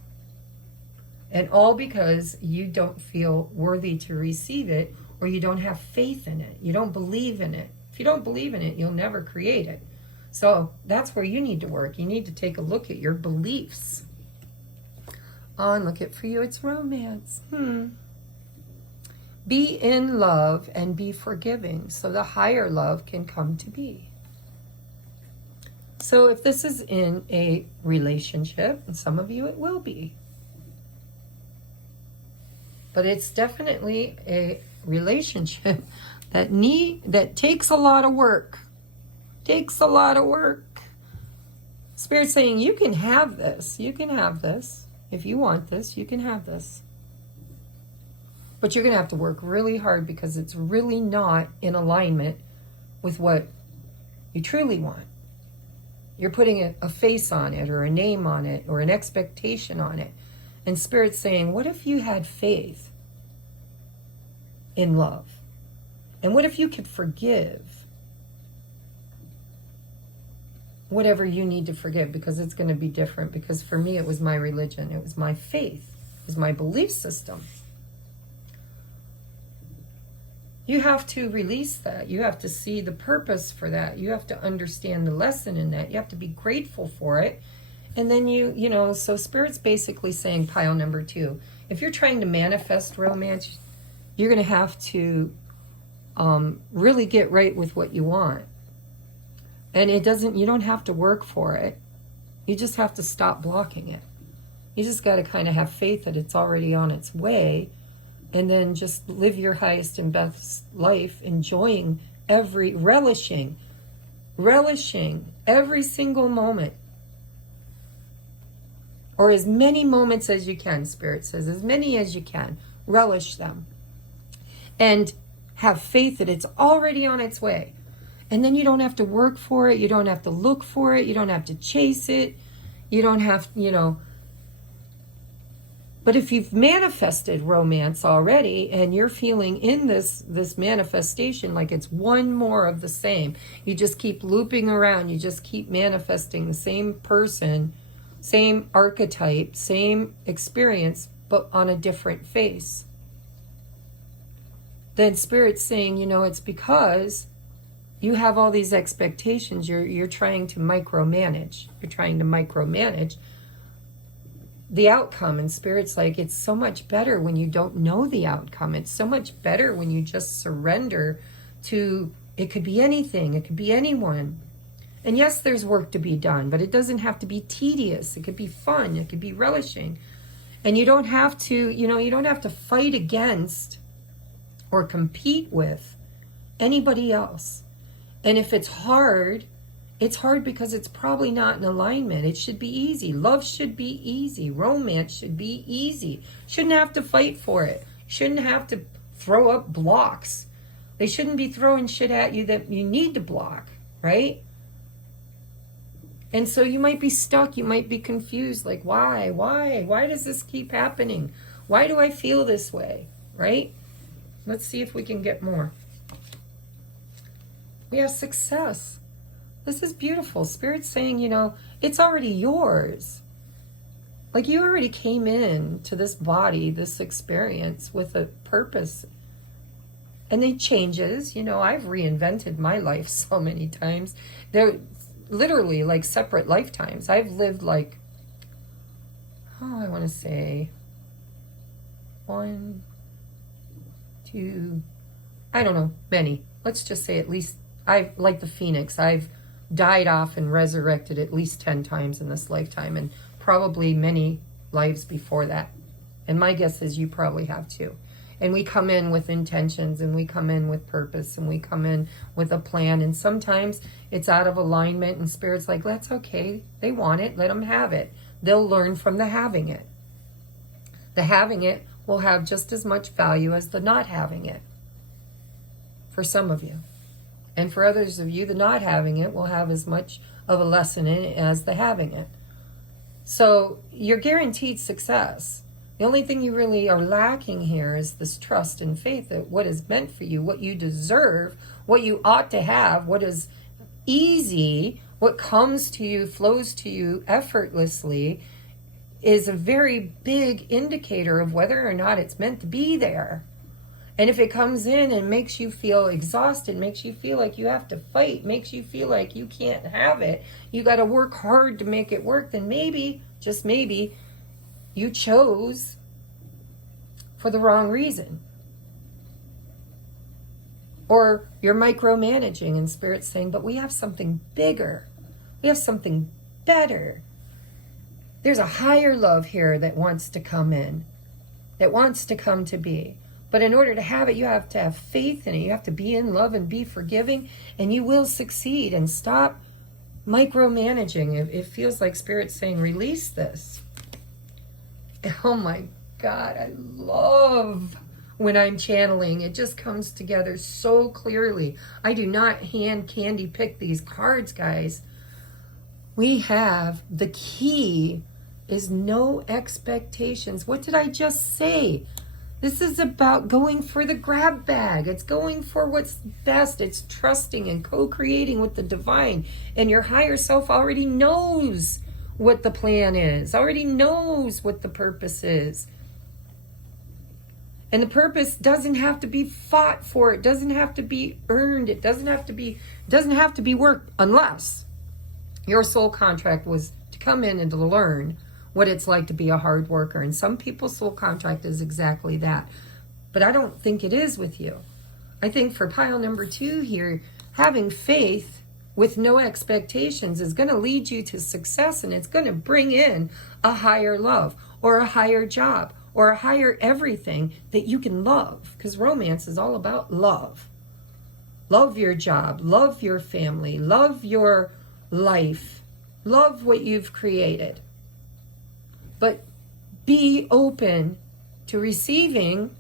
And all because you don't feel worthy to receive it, or you don't have faith in it. You don't believe in it. If you don't believe in it, you'll never create it. So that's where you need to work. You need to take a look at your beliefs. Oh, and look at for you, it's romance. Be in love and be forgiving so the higher love can come to be. So if this is in a relationship, and some of you it will be, but it's definitely a relationship that takes a lot of work. Takes a lot of work. Spirit's saying you can have this. You can have this. If you want this, you can have this. But you're going to have to work really hard because it's really not in alignment with what you truly want. You're putting a face on it or a name on it or an expectation on it. And Spirit's saying, what if you had faith in love? And what if you could forgive whatever you need to forgive? Because it's going to be different. Because for me, it was my religion. It was my faith. It was my belief system. You have to release that. You have to see the purpose for that. You have to understand the lesson in that. You have to be grateful for it. And then you know, so Spirit's basically saying pile number 2. If you're trying to manifest romance, you're going to have to really get right with what you want. And you don't have to work for it. You just have to stop blocking it. You just got to kind of have faith that it's already on its way. And then just live your highest and best life, enjoying relishing every single moment. Or as many moments as you can, Spirit says, as many as you can. Relish them. And have faith that it's already on its way. And then you don't have to work for it. You don't have to look for it. You don't have to chase it. You don't have, But if you've manifested romance already and you're feeling in this manifestation like it's one more of the same, you just keep looping around. You just keep manifesting the same person, same archetype, same experience, but on a different face. Then Spirit's saying, it's because you have all these expectations. You're trying to micromanage. You're trying to micromanage the outcome. And Spirit's like, it's so much better when you don't know the outcome. It's so much better when you just surrender to, it could be anything. It could be anyone. And yes, there's work to be done, but it doesn't have to be tedious. It could be fun. It could be relishing. And you don't have to, you don't have to fight against or compete with anybody else. And if it's hard because it's probably not in alignment. It should be easy. Love should be easy. Romance should be easy. Shouldn't have to fight for it. Shouldn't have to throw up blocks. They shouldn't be throwing shit at you that you need to block, right? And so you might be stuck. You might be confused. Like, why? Why does this keep happening? Why do I feel this way, right? Let's see if we can get more. We have success. This is beautiful. Spirit's saying, it's already yours. Like you already came in to this body, this experience with a purpose. And it changes. I've reinvented my life so many times. They're literally like separate lifetimes. I've lived like, I want to say 1, 2, I don't know, many. Let's just say at least, like the Phoenix, I've died off and resurrected at least 10 times in this lifetime, and probably many lives before that. And my guess is you probably have too. And we come in with intentions, and we come in with purpose, and we come in with a plan. And sometimes it's out of alignment, and Spirit's like, that's okay. They want it. Let them have it. They'll learn from the having it. The having it will have just as much value as the not having it. For some of you. And for others of you, the not having it will have as much of a lesson in it as the having it. So you're guaranteed success. The only thing you really are lacking here is this trust and faith that what is meant for you, what you deserve, what you ought to have, what is easy, what comes to you, flows to you effortlessly, is a very big indicator of whether or not it's meant to be there. And if it comes in and makes you feel exhausted, makes you feel like you have to fight, makes you feel like you can't have it, you got to work hard to make it work, then maybe, just maybe, you chose for the wrong reason. Or you're micromanaging and Spirit's saying, but we have something bigger. We have something better. There's a higher love here that wants to come in, that wants to come to be. But in order to have it, you have to have faith in it. You have to be in love and be forgiving, and you will succeed. And stop micromanaging. It feels like Spirit's saying, release this. Oh my God, I love when I'm channeling. It just comes together so clearly. I do not hand candy pick these cards, guys. We have the key is no expectations. What did I just say? This is about going for the grab bag. It's going for what's best. It's trusting and co-creating with the divine. And your higher self already knows what the plan is, already knows what the purpose is. And the purpose doesn't have to be fought for. It doesn't have to be earned. It doesn't have to be worked, unless your soul contract was to come in and to learn what it's like to be a hard worker. And some people's soul contract is exactly that. But I don't think it is with you. I think for pile number 2 here, having faith with no expectations is going to lead you to success, and it's going to bring in a higher love or a higher job or a higher everything that you can love. Because romance is all about love. Love your job, love your family, love your life, love what you've created. But be open to receiving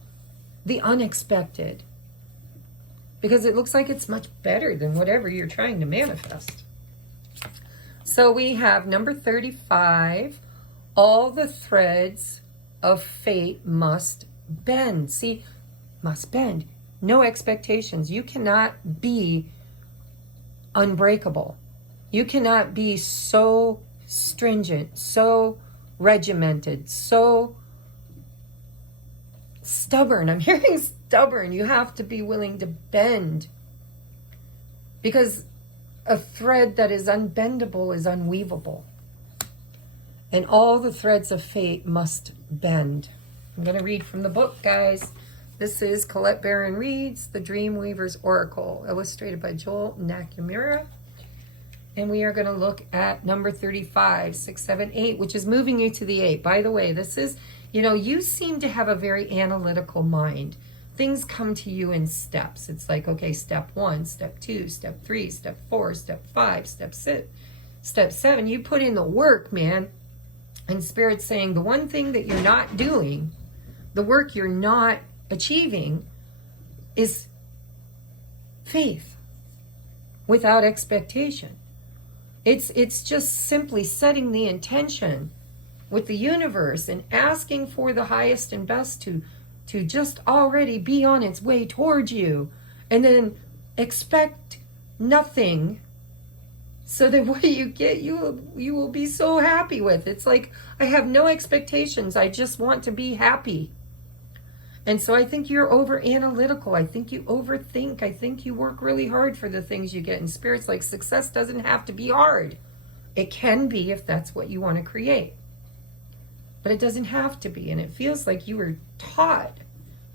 the unexpected, because it looks like it's much better than whatever you're trying to manifest. So we have number 35, all the threads of fate must bend. See, must bend. No expectations. You cannot be unbreakable. You cannot be so stringent, so regimented, so stubborn. I'm hearing stubborn. You have to be willing to bend, because a thread that is unbendable is unweavable. And all the threads of fate must bend. I'm going to read from the book, guys. This is Colette Baron Reed's The Dreamweaver's Oracle, illustrated by Joel Nakamura. And we are going to look at number 35, 6, 7, 8, which is moving you to the 8. By the way, this is, you seem to have a very analytical mind. Things come to you in steps. It's like, okay, step 1, step 2, step 3, step 4, step 5, step 6, step 7. You put in the work, man. And Spirit's saying the one thing that you're not doing, the work you're not achieving, is faith without expectation. It's just simply setting the intention with the universe and asking for the highest and best to just already be on its way towards you, and then expect nothing, so that what you get, you will be so happy with. It's like, I have no expectations. I just want to be happy. And so I think you're over analytical. I think you overthink. I think you work really hard for the things you get. And Spirit's like, success doesn't have to be hard. It can be if that's what you want to create. But it doesn't have to be. And it feels like you were taught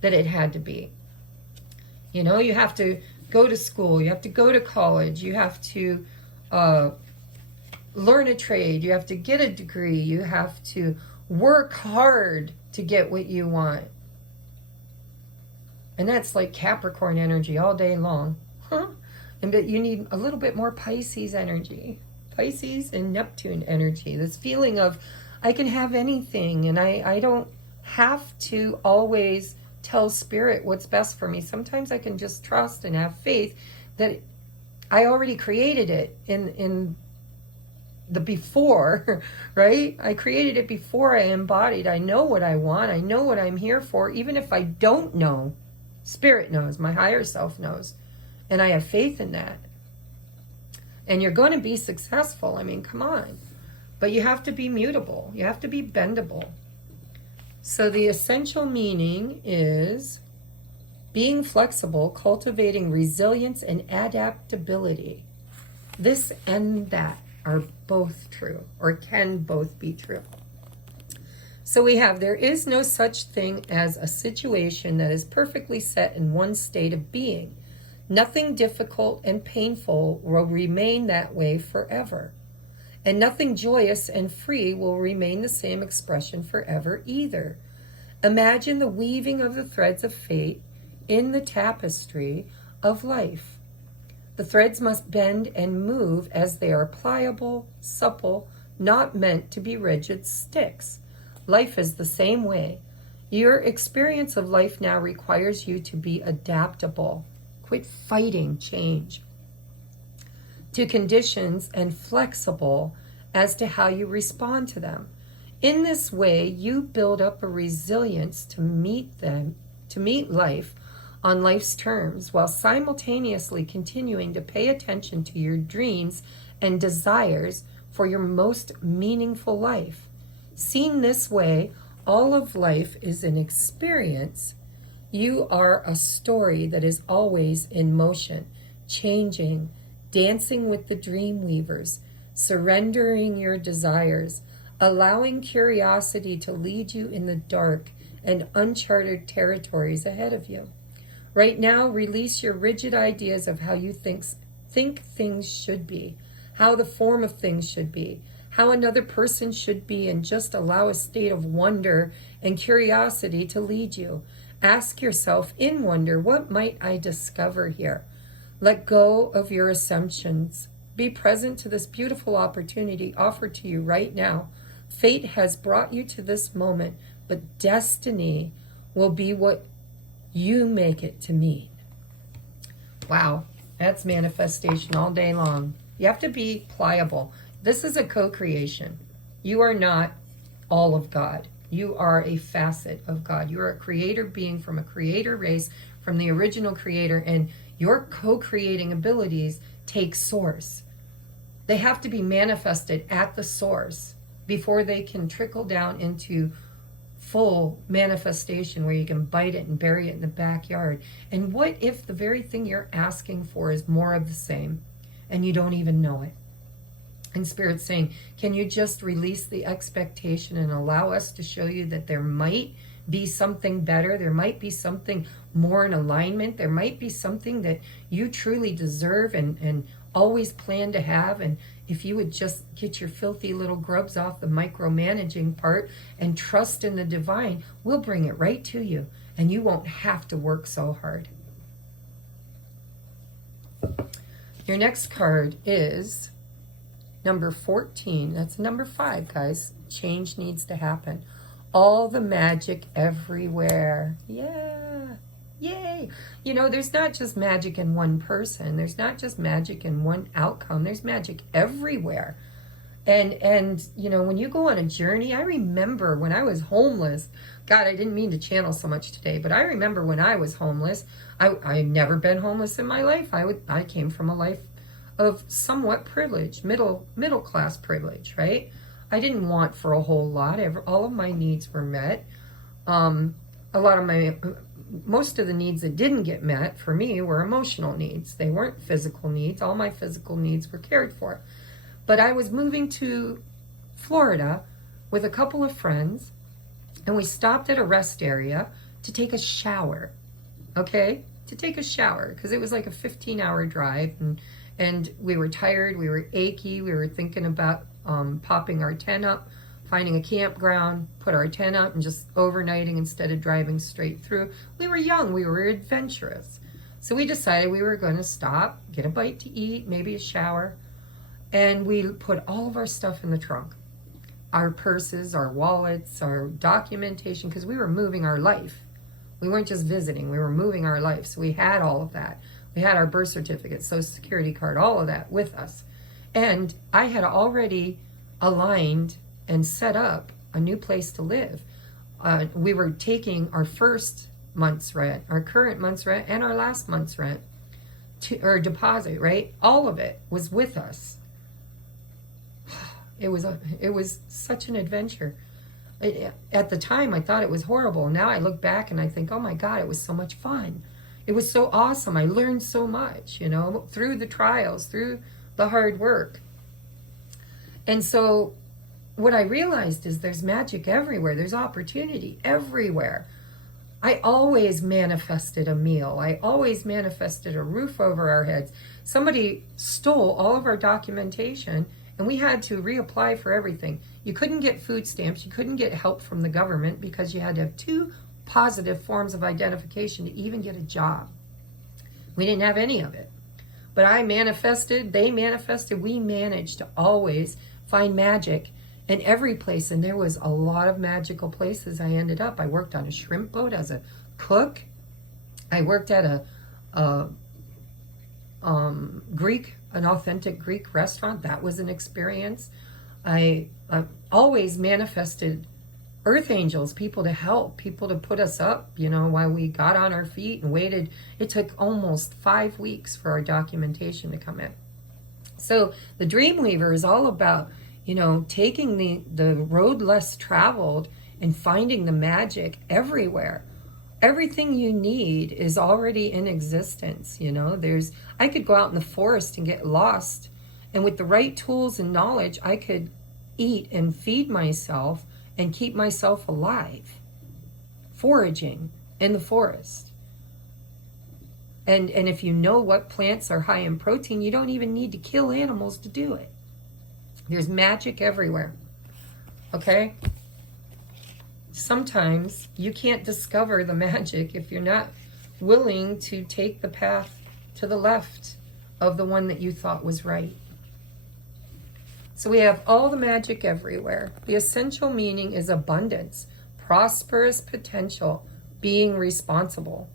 that it had to be. You have to go to school. You have to go to college. You have to learn a trade. You have to get a degree. You have to work hard to get what you want. And that's like Capricorn energy all day long. And but you need a little bit more Pisces energy. Pisces and Neptune energy. This feeling of, I can have anything, and I don't have to always tell Spirit what's best for me. Sometimes I can just trust and have faith that I already created it in the before, right? I created it before I embodied. I know what I want. I know what I'm here for. Even if I don't know, Spirit knows, my higher self knows. And I have faith in that. And you're going to be successful. I mean, come on. But you have to be mutable. You have to be bendable. So the essential meaning is being flexible, cultivating resilience and adaptability. This and that are both true, or can both be true. So we have, there is no such thing as a situation that is perfectly set in one state of being. Nothing difficult and painful will remain that way forever. And nothing joyous and free will remain the same expression forever either. Imagine the weaving of the threads of fate in the tapestry of life. The threads must bend and move as they are pliable, supple, not meant to be rigid sticks. Life is the same way. Your experience of life now requires you to be adaptable. Quit fighting change to conditions and flexible as to how you respond to them. In this way, you build up a resilience to meet life on life's terms, while simultaneously continuing to pay attention to your dreams and desires for your most meaningful life. Seen this way, all of life is an experience. You are a story that is always in motion, changing, dancing with the dream weavers, surrendering your desires, allowing curiosity to lead you in the dark and uncharted territories ahead of you. Right now, release your rigid ideas of how you think things should be, how the form of things should be, how another person should be, and just allow a state of wonder and curiosity to lead you. Ask yourself in wonder, what might I discover here? Let go of your assumptions. Be present to this beautiful opportunity offered to you right now. Fate has brought you to this moment, but destiny will be what you make it to mean. Wow, that's manifestation all day long. You have to be pliable. This is a co-creation. You are not all of God. You are a facet of God. You are a creator being from a creator race, from the original creator, and your co-creating abilities take source. They have to be manifested at the source before they can trickle down into full manifestation where you can bite it and bury it in the backyard. And what if the very thing you're asking for is more of the same and you don't even know it? And Spirit's saying, can you just release the expectation and allow us to show you that there might be something better, there might be something more in alignment, there might be something that you truly deserve and always plan to have. And if you would just get your filthy little grubs off the micromanaging part and trust in the divine, we'll bring it right to you and you won't have to work so hard. Your next card is number 14. That's number 5, guys. Change needs to happen. All the magic everywhere. Yeah. Yay. You know, there's not just magic in one person. There's not just magic in one outcome. There's magic everywhere. And you know, when you go on a journey, I remember when I was homeless. God, I didn't mean to channel so much today, but I remember when I was homeless. I've never been homeless in my life. I came from a life of somewhat privilege, middle class privilege, right? I didn't want for a whole lot. All of my needs were met. Most of the needs that didn't get met for me were emotional needs. They weren't physical needs. All my physical needs were cared for. But I was moving to Florida with a couple of friends, and we stopped at a rest area to take a shower, okay? To take a shower, because it was like a 15-hour drive, and we were tired, we were achy, we were thinking about popping our tent up, finding a campground, put our tent up, and just overnighting instead of driving straight through. We were young, we were adventurous. So we decided we were going to stop, get a bite to eat, maybe a shower, and we put all of our stuff in the trunk. Our purses, our wallets, our documentation, because we were moving our life. We weren't just visiting, we were moving our life. So we had all of that. We had our birth certificate, social security card, all of that with us. And I had already aligned and set up a new place to live. We were taking our first month's rent, our current month's rent, and our last month's rent, or deposit, right? All of it was with us. It was such an adventure. At the time, I thought it was horrible. Now I look back and I think, oh my God, it was so much fun. It was so awesome. I learned so much, you know, through the trials, through the hard work. And so what I realized is there's magic everywhere. There's opportunity everywhere. I always manifested a meal. I always manifested a roof over our heads. Somebody stole all of our documentation and we had to reapply for everything. You couldn't get food stamps. You couldn't get help from the government because you had to have 2 positive forms of identification to even get a job. We didn't have any of it. But I manifested, they manifested, we managed to always find magic in every place. And there was a lot of magical places I ended up. I worked on a shrimp boat as a cook. I worked at an authentic Greek restaurant. That was an experience. I always manifested earth angels, people to help, people to put us up, you know, while we got on our feet and waited. It took almost 5 weeks for our documentation to come in. So the Dreamweaver is all about, you know, taking the road less traveled and finding the magic everywhere. Everything you need is already in existence, you know. I could go out in the forest and get lost, and with the right tools and knowledge, I could eat and feed myself and keep myself alive, foraging in the forest. And if you know what plants are high in protein, you don't even need to kill animals to do it. There's magic everywhere, okay? Sometimes you can't discover the magic if you're not willing to take the path to the left of the one that you thought was right. So we have all the magic everywhere. The essential meaning is abundance, prosperous potential, being responsible.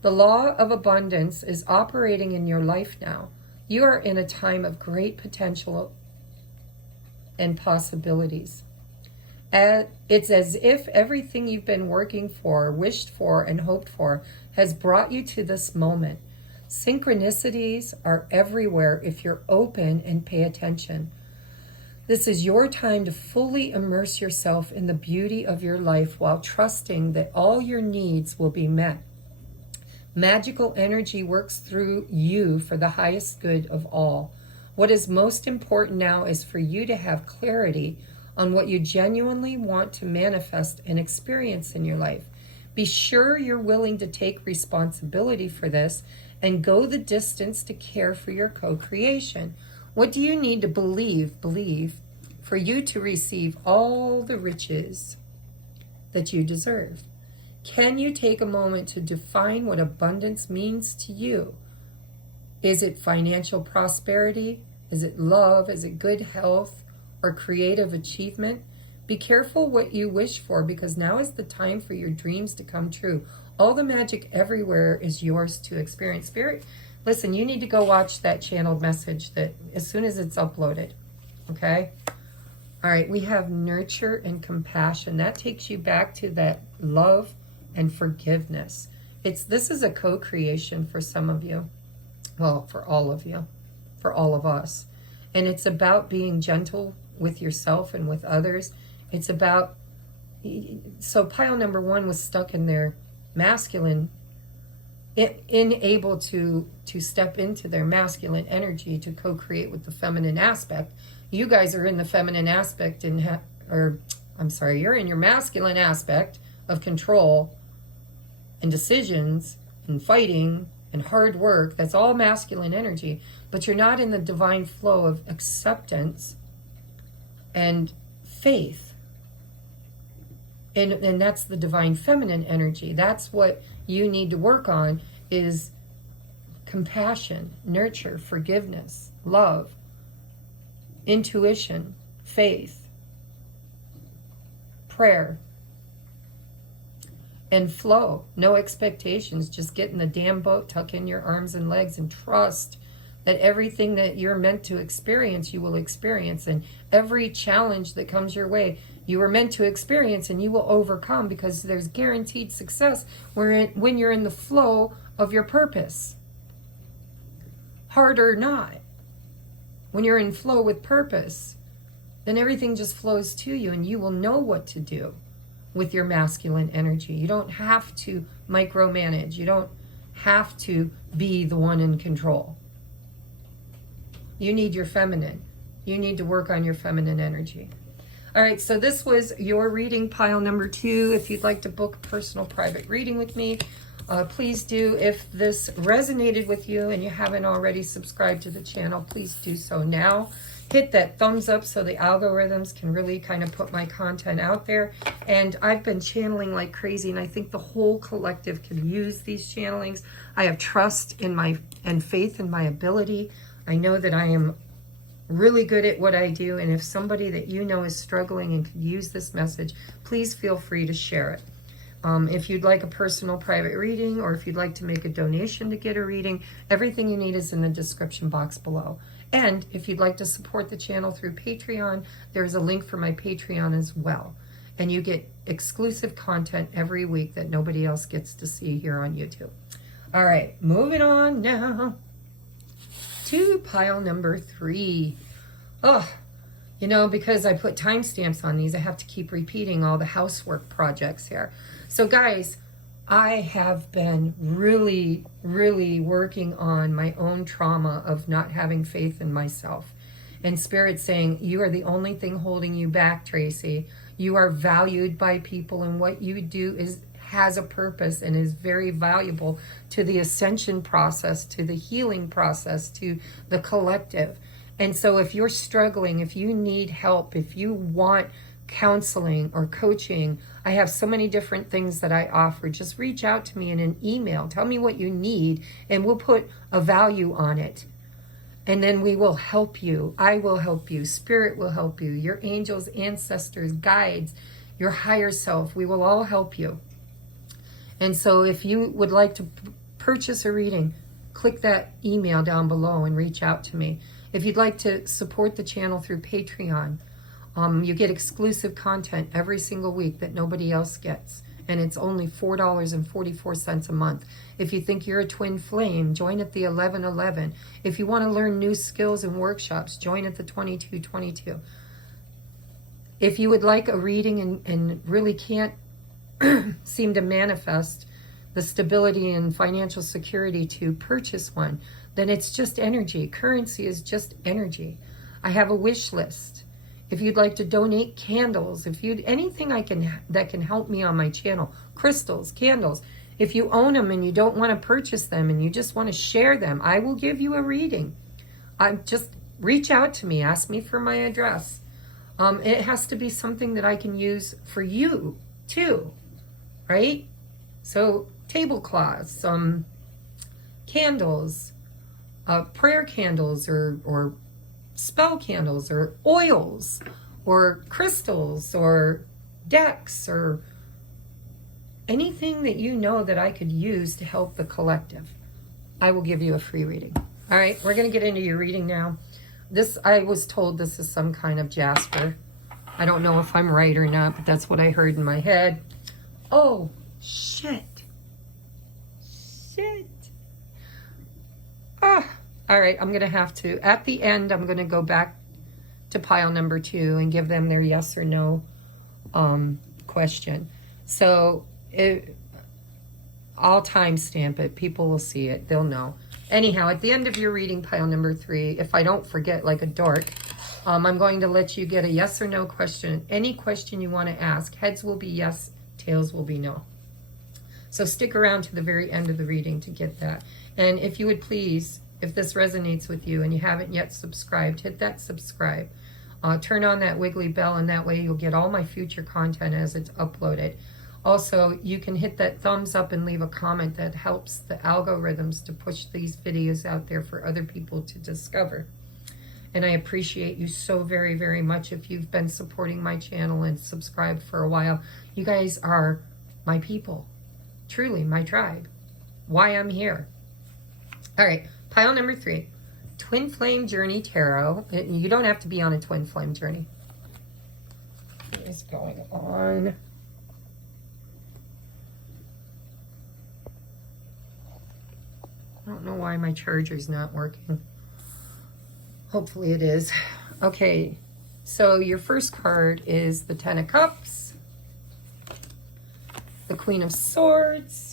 The law of abundance is operating in your life now. You are in a time of great potential and possibilities. It's as if everything you've been working for, wished for, and hoped for has brought you to this moment. Synchronicities are everywhere if you're open and pay attention. This is your time to fully immerse yourself in the beauty of your life while trusting that all your needs will be met. Magical energy works through you for the highest good of all. What is most important now is for you to have clarity on what you genuinely want to manifest and experience in your life. Be sure you're willing to take responsibility for this and go the distance to care for your co-creation. What do you need to believe for you to receive all the riches that you deserve? Can you take a moment to define what abundance means to you? Is it financial prosperity? Is it love? Is it good health or creative achievement? Be careful what you wish for, because now is the time for your dreams to come true. All the magic everywhere is yours to experience. Spirit, listen, you need to go watch that channeled message that as soon as it's uploaded, okay? All right, we have nurture and compassion. That takes you back to that love and forgiveness. This is a co-creation for some of you. Well, for all of you, for all of us. And it's about being gentle with yourself and with others. It's about, so pile number 1 was stuck in their masculine, unable to step into their masculine energy to co-create with the feminine aspect. You guys are in the feminine aspect you're in your masculine aspect of control and decisions and fighting and hard work. That's all masculine energy, but you're not in the divine flow of acceptance and faith. And that's the divine feminine energy. That's what you need to work on, is compassion, nurture, forgiveness, love, intuition, faith, prayer, and flow. No expectations. Just get in the damn boat, tuck in your arms and legs, and trust that everything that you're meant to experience, you will experience. And every challenge that comes your way, you are meant to experience and you will overcome, because there's guaranteed success when you're in the flow of your purpose. Hard or not, when you're in flow with purpose, then everything just flows to you and you will know what to do with your masculine energy. You don't have to micromanage. You don't have to be the one in control. You need your feminine. You need to work on your feminine energy. All right, so this was your reading, pile number 2. If you'd like to book a personal private reading with me, please do. If this resonated with you and you haven't already subscribed to the channel, please do so now. Hit that thumbs up so the algorithms can really kind of put my content out there. And I've been channeling like crazy, and I think the whole collective can use these channelings. I have trust in and faith in my ability. I know that I am really good at what I do, and if somebody that you know is struggling and could use this message, please feel free to share it. If you'd like a personal private reading, or if you'd like to make a donation to get a reading, everything you need is in the description box below. And if you'd like to support the channel through Patreon, there's a link for my Patreon as well. And you get exclusive content every week that nobody else gets to see here on YouTube. All right, moving on now to pile number 3. Oh, you know, because I put timestamps on these, I have to keep repeating all the housework projects here. So guys, I have been really, really working on my own trauma of not having faith in myself. And Spirit saying, you are the only thing holding you back, Tracie. You are valued by people, and what you do has a purpose and is very valuable to the ascension process, to the healing process, to the collective. And so if you're struggling, if you need help, if you want counseling or coaching, I have so many different things that I offer. Just reach out to me in an email. Tell me what you need, and we'll put a value on it. And then we will help you. I will help you. Spirit will help you. Your angels, ancestors, guides, your higher self. We will all help you. And so if you would like to purchase a reading, click that email down below and reach out to me. If you'd like to support the channel through Patreon, you get exclusive content every single week that nobody else gets. And it's only $4.44 a month. If you think you're a twin flame, join at the 1111. If you want to learn new skills and workshops, join at the 2222. If you would like a reading and really can't seem to manifest the stability and financial security to purchase one, then it's just energy. Currency is just energy. I have a wish list. If you'd like to donate candles, if you'd anything that can help me on my channel, crystals, candles. If you own them and you don't want to purchase them and you just want to share them, I will give you a reading. Just reach out to me, ask me for my address. It has to be something that I can use for you too, right? So tablecloths, candles, prayer candles, or spell candles, or oils, or crystals, or decks, or anything that you know that I could use to help the collective. I will give you a free reading. All right, we're going to get into your reading now. This, I was told this is some kind of jasper. I don't know if I'm right or not, but that's what I heard in my head. Oh, shit. Shit. Ah. All right, I'm going to have to, at the end, I'm going to go back to pile number 2 and give them their yes or no question. So I'll timestamp it. People will see it. They'll know. Anyhow, at the end of your reading, pile number 3, if I don't forget like a dork, I'm going to let you get a yes or no question. Any question you want to ask. Heads will be yes, tails will be no. So stick around to the very end of the reading to get that. And if you would please, if this resonates with you and you haven't yet subscribed, hit that subscribe. Turn on that wiggly bell, and that way you'll get all my future content as it's uploaded. Also, you can hit that thumbs up and leave a comment. That helps the algorithms to push these videos out there for other people to discover. And I appreciate you so very, very much if you've been supporting my channel and subscribed for a while. You guys are my people, truly my tribe, why I'm here. All right. Pile number 3, Twin Flame Journey Tarot. You don't have to be on a twin flame journey. What is going on? I don't know why my charger's not working. Hopefully it is. Okay, so your first card is the Ten of Cups, the Queen of Swords.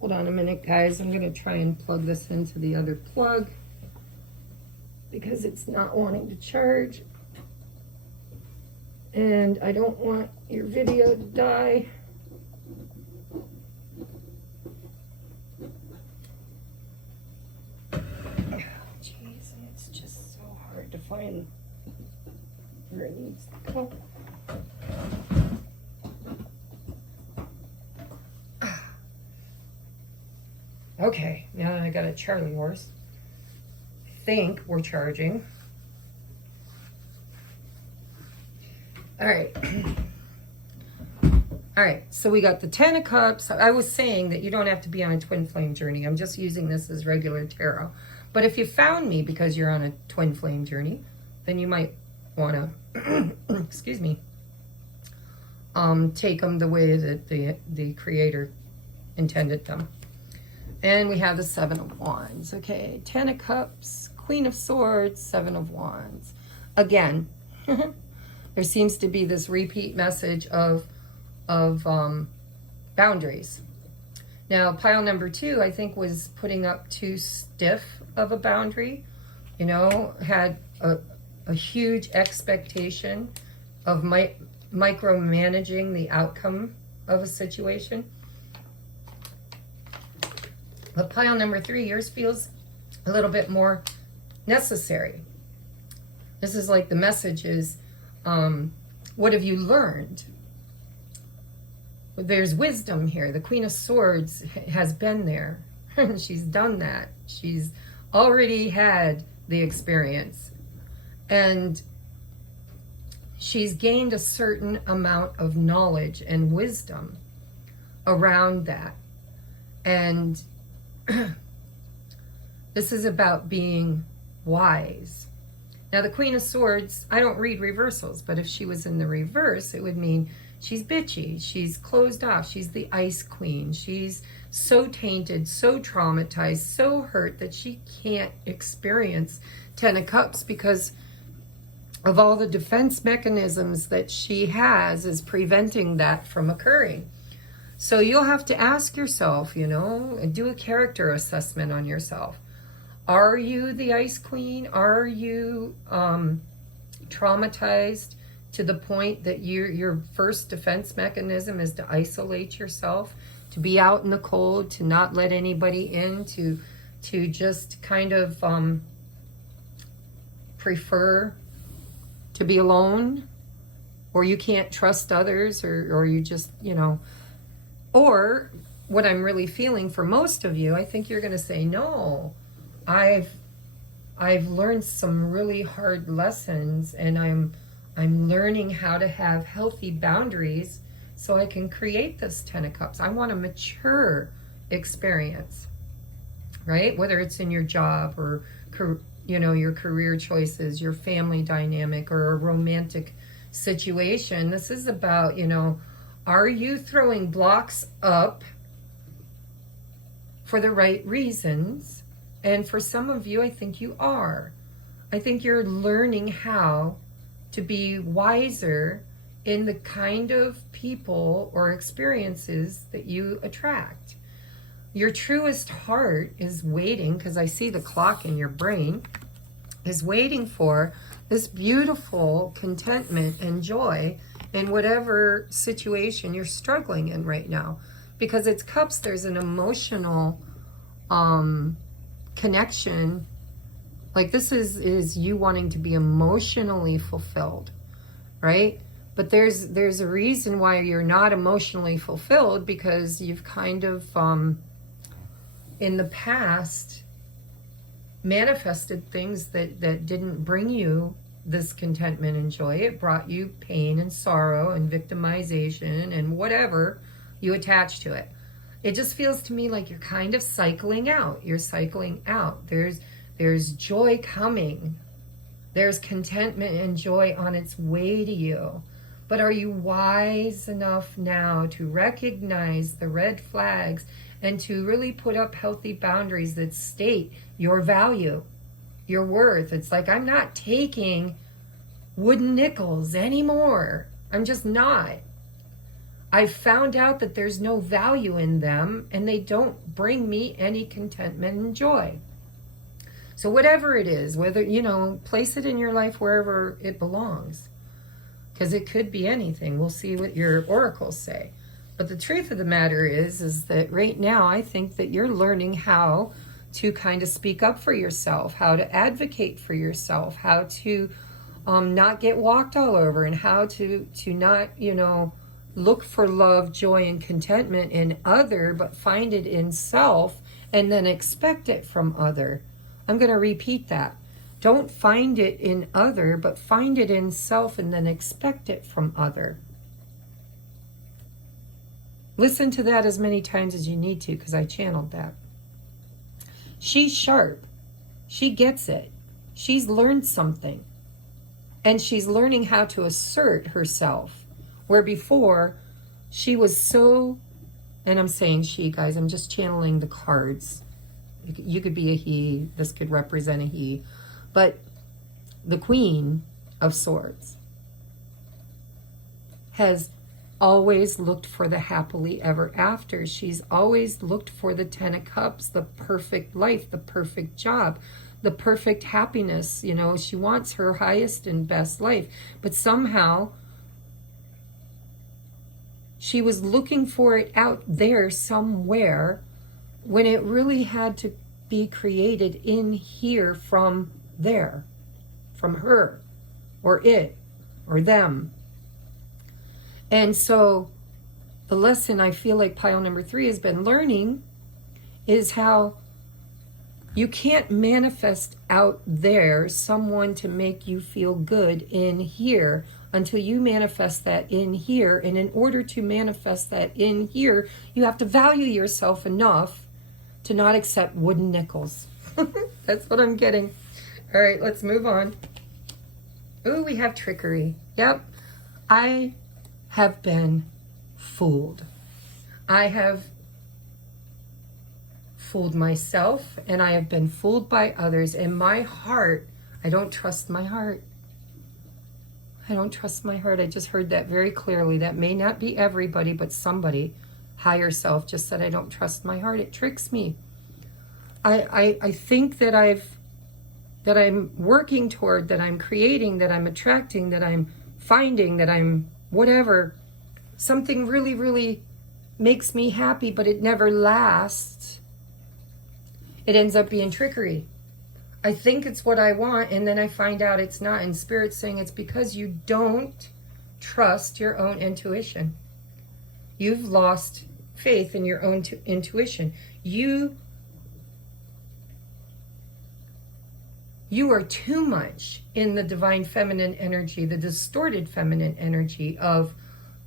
Hold on a minute, guys. I'm going to try and plug this into the other plug because it's not wanting to charge. And I don't want your video to die. Jeez, it's just so hard to find where it needs to go. Okay, now I got a Charlie horse. I think we're charging. All right. All right, so we got the Ten of Cups. I was saying that you don't have to be on a twin flame journey. I'm just using this as regular tarot. But if you found me because you're on a twin flame journey, then you might want to, excuse me, take them the way that the Creator intended them. And we have the Seven of Wands. Okay, Ten of Cups, Queen of Swords, Seven of Wands. Again, there seems to be this repeat message of boundaries. Now, pile number 2, I think, was putting up too stiff of a boundary. You know, had a huge expectation of micromanaging the outcome of a situation. But pile number 3, yours feels a little bit more necessary. This is like the message is, what have you learned? There's wisdom here. The Queen of Swords has been there. She's done that. She's already had the experience. And she's gained a certain amount of knowledge and wisdom around that. And this is about being wise. Now, the Queen of Swords, I don't read reversals, but if she was in the reverse, it would mean she's bitchy, she's closed off, she's the Ice Queen. She's so tainted, so traumatized, so hurt that she can't experience Ten of Cups because of all the defense mechanisms that she has is preventing that from occurring. So you'll have to ask yourself, you know, and do a character assessment on yourself. Are you the Ice Queen? Are you traumatized to the point that your first defense mechanism is to isolate yourself, to be out in the cold, to not let anybody in, to just kind of prefer to be alone, or you can't trust others, or you just, you know, or what I'm really feeling for most of you, I think you're going to say, no, I've learned some really hard lessons, and I'm learning how to have healthy boundaries so I can create this Ten of Cups. I want a mature experience, right? Whether it's in your job or, you know, your career choices, your family dynamic, or a romantic situation. This is about, you know, are you throwing blocks up for the right reasons? And for some of you, I think you are. I think you're learning how to be wiser in the kind of people or experiences that you attract. Your truest heart is waiting, because I see the clock in your brain, is waiting for this beautiful contentment and joy in whatever situation you're struggling in right now. Because it's cups, there's an emotional connection. Like this is you wanting to be emotionally fulfilled, right? But there's a reason why you're not emotionally fulfilled, because you've kind of in the past manifested things that didn't bring you this contentment and joy. It brought you pain and sorrow and victimization and whatever you attach to it. It just feels to me like you're kind of cycling out. You're cycling out. There's joy coming. There's contentment and joy on its way to you. But are you wise enough now to recognize the red flags and to really put up healthy boundaries that state your value, your worth? It's like, I'm not taking wooden nickels anymore. I'm just not. I've found out that there's no value in them and they don't bring me any contentment and joy. So whatever it is, whether, you know, place it in your life wherever it belongs. Because it could be anything. We'll see what your oracles say. But the truth of the matter is that right now I think that you're learning how to kind of speak up for yourself, how to advocate for yourself, how to not get walked all over, and how to not, you know, look for love, joy, and contentment in other, but find it in self and then expect it from other. I'm going to repeat that. Don't find it in other, but find it in self and then expect it from other. Listen to that as many times as you need to, because I channeled that. She's sharp. She gets it. She's learned something. And she's learning how to assert herself. Where before, she was so, and I'm saying she, guys, I'm just channeling the cards. You could be a he, this could represent a he. But the Queen of Swords has always looked for the happily ever after. She's always looked for the 10 of Cups, the perfect life, the perfect job, the perfect happiness. You know, she wants her highest and best life. But somehow she was looking for it out there somewhere when it really had to be created in here from there, from her, or it, or them. And so the lesson I feel like pile number 3 has been learning is how you can't manifest out there someone to make you feel good in here until you manifest that in here. And in order to manifest that in here, you have to value yourself enough to not accept wooden nickels. That's what I'm getting. All right, let's move on. Ooh, we have trickery. Yep. I have been fooled. I have fooled myself, and I have been fooled by others. In my heart, I don't trust my heart. I don't trust my heart. I just heard that very clearly. That may not be everybody, but somebody, higher self, just said, I don't trust my heart. It tricks me. I think that I'm working toward, that I'm creating, that I'm attracting, that I'm finding, that I'm whatever. Something really, really makes me happy, but it never lasts. It ends up being trickery. I think it's what I want, and then I find out it's not. And Spirit's saying it's because you don't trust your own intuition. You've lost faith in your own intuition. You are too much in the divine feminine energy, the distorted feminine energy of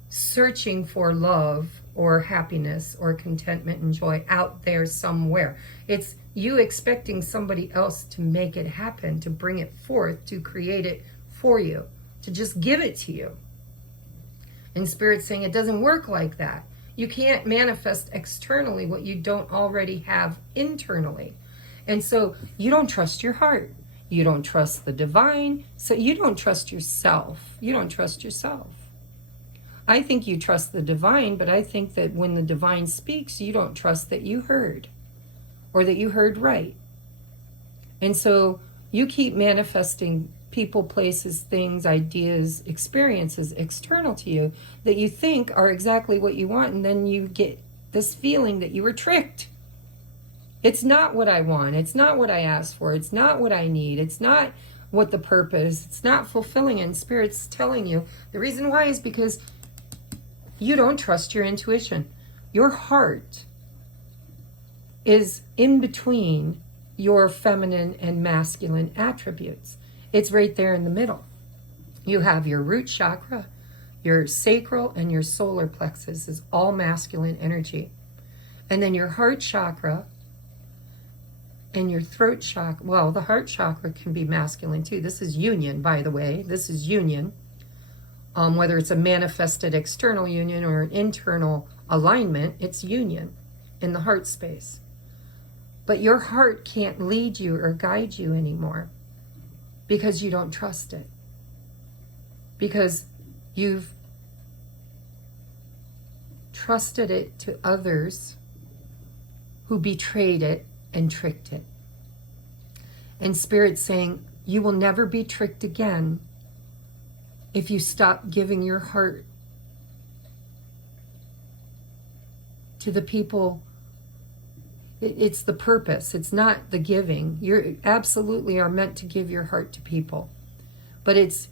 searching for love or happiness or contentment and joy out there somewhere. It's you expecting somebody else to make it happen, to bring it forth, to create it for you, to just give it to you. And Spirit's saying it doesn't work like that. You can't manifest externally what you don't already have internally. And so you don't trust your heart. You don't trust the divine. So you don't trust yourself. You don't trust yourself. I think you trust the divine, but I think that when the divine speaks, you don't trust that you heard or that you heard right. And so you keep manifesting people, places, things, ideas, experiences external to you that you think are exactly what you want. And then you get this feeling that you were tricked. It's not what I want. It's not what I asked for. It's not what I need. It's not what the purpose. It's not fulfilling. And Spirit's telling you the reason why is because you don't trust your intuition. Your heart is in between your feminine and masculine attributes. It's right there in the middle. You have your root chakra, your sacral, and your solar plexus is all masculine energy. And then your heart chakra and your throat chakra, well, the heart chakra can be masculine too. This is union, by the way. This is union. Whether it's a manifested external union or an internal alignment, it's union in the heart space. But your heart can't lead you or guide you anymore because you don't trust it. Because you've trusted it to others who betrayed it and tricked it. And Spirit's saying, you will never be tricked again if you stop giving your heart to the people. It's the purpose. It's not the giving. You absolutely are meant to give your heart to people. But it's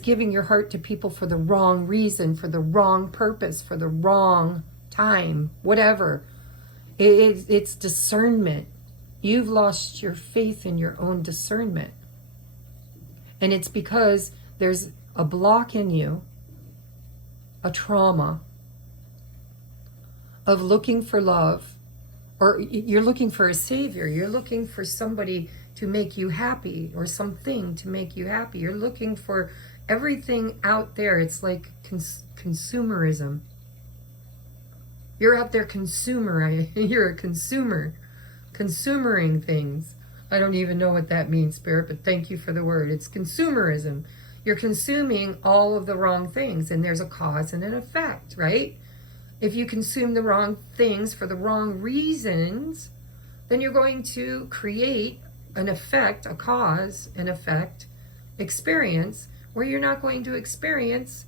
giving your heart to people for the wrong reason, for the wrong purpose, for the wrong time, whatever. It's discernment. You've lost your faith in your own discernment. And it's because there's a block in you, a trauma of looking for love, or you're looking for a savior. You're looking for somebody to make you happy or something to make you happy. You're looking for everything out there. It's like consumerism. You're out there you're a consumer, consumering things. I don't even know what that means, Spirit, but thank you for the word. It's consumerism. You're consuming all of the wrong things, and there's a cause and an effect, right? If you consume the wrong things for the wrong reasons, then you're going to create an effect, a cause, an effect, experience, where you're not going to experience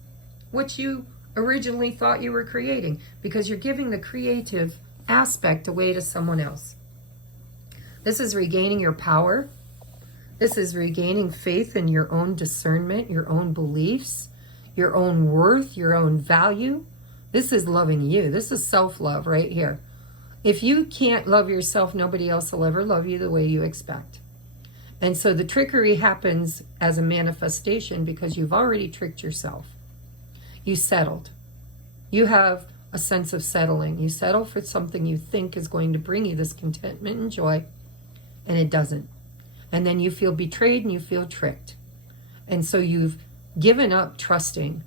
what you originally thought you were creating, because you're giving the creative aspect away to someone else. This is regaining your power. This is regaining faith in your own discernment, your own beliefs, your own worth, your own value. This is loving you. This is self-love right here. If you can't love yourself, nobody else will ever love you the way you expect. And so the trickery happens as a manifestation because you've already tricked yourself. You settled. You have a sense of settling. You settle for something you think is going to bring you this contentment and joy, and it doesn't. And then you feel betrayed and you feel tricked. And so you've given up trusting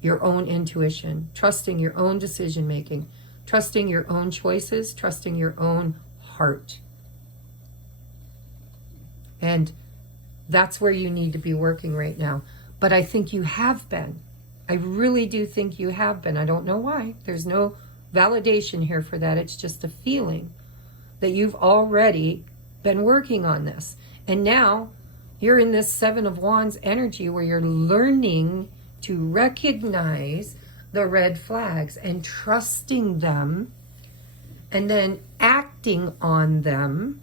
your own intuition, trusting your own decision making, trusting your own choices, trusting your own heart. And that's where you need to be working right now. But I think you have been. I really do think you have been. I don't know why. There's no validation here for that. It's just a feeling that you've already been working on this. And now you're in this Seven of Wands energy where you're learning to recognize the red flags and trusting them and then acting on them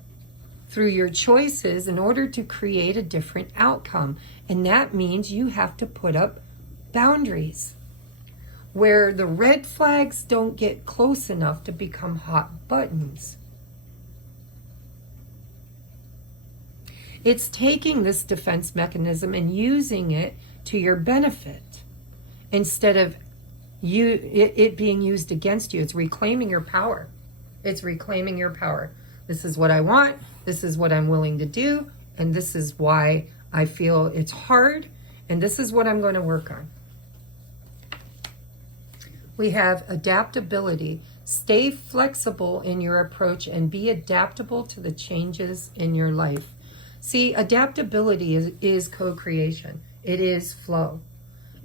through your choices in order to create a different outcome. And that means you have to put up boundaries where the red flags don't get close enough to become hot buttons. It's taking this defense mechanism and using it to your benefit instead of it being used against you. It's reclaiming your power. It's reclaiming your power. This is what I want. This is what I'm willing to do. And this is why I feel it's hard. And this is what I'm going to work on. We have adaptability. Stay flexible in your approach and be adaptable to the changes in your life. See, adaptability is co-creation. It is flow.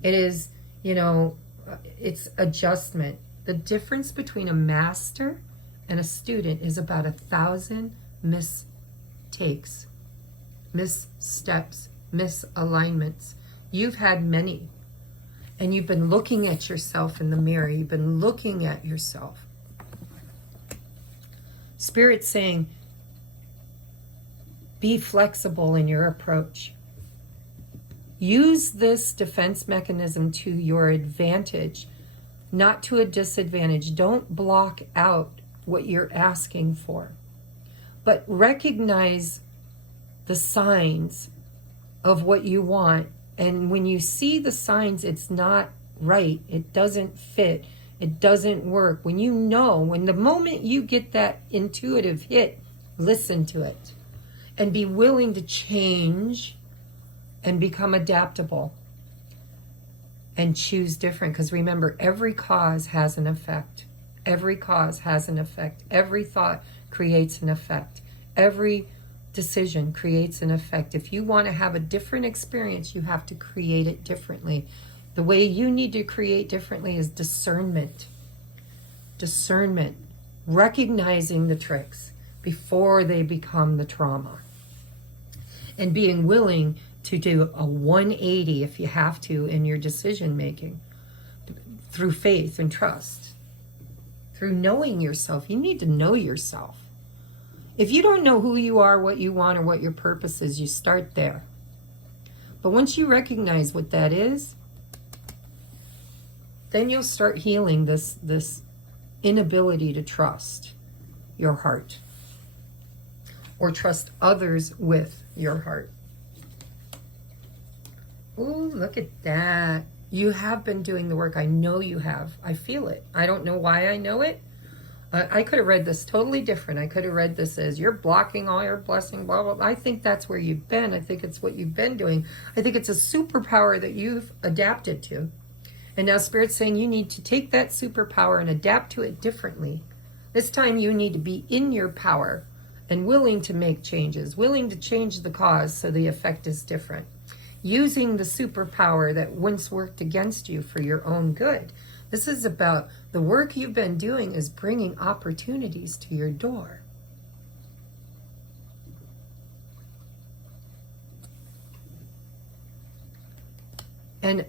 It is, it's adjustment. The difference between a master and a student is about 1,000 mistakes, missteps, misalignments. You've had many. And you've been looking at yourself in the mirror. You've been looking at yourself. Spirit's saying, be flexible in your approach. Use this defense mechanism to your advantage, not to a disadvantage. Don't block out what you're asking for, but recognize the signs of what you want. And when you see the signs, it's not right, it doesn't fit, It doesn't work. When you know, when the moment you get that intuitive hit, listen to it and be willing to change and become adaptable and choose different. Because remember, every cause has an effect. Every cause has an effect. Every thought creates an effect. Every decision creates an effect. If you want to have a different experience, you have to create it differently. The way you need to create differently is discernment. Discernment. Recognizing the tricks before they become the trauma. And being willing to do a 180 if you have to in your decision making. Through faith and trust. Through knowing yourself. You need to know yourself. If you don't know who you are, what you want, or what your purpose is, you start there. But once you recognize what that is, then you'll start healing this inability to trust your heart or trust others with your heart. Ooh, look at that. You have been doing the work. I know you have. I feel it. I don't know why I know it. I could have read this totally different. I could have read this as you're blocking all your blessing, blah, blah, blah. I think that's where you've been. I think it's what you've been doing. I think it's a superpower that you've adapted to. And now Spirit's saying you need to take that superpower and adapt to it differently. This time you need to be in your power and willing to make changes, willing to change the cause so the effect is different. Using the superpower that once worked against you for your own good. This is about the work you've been doing is bringing opportunities to your door. And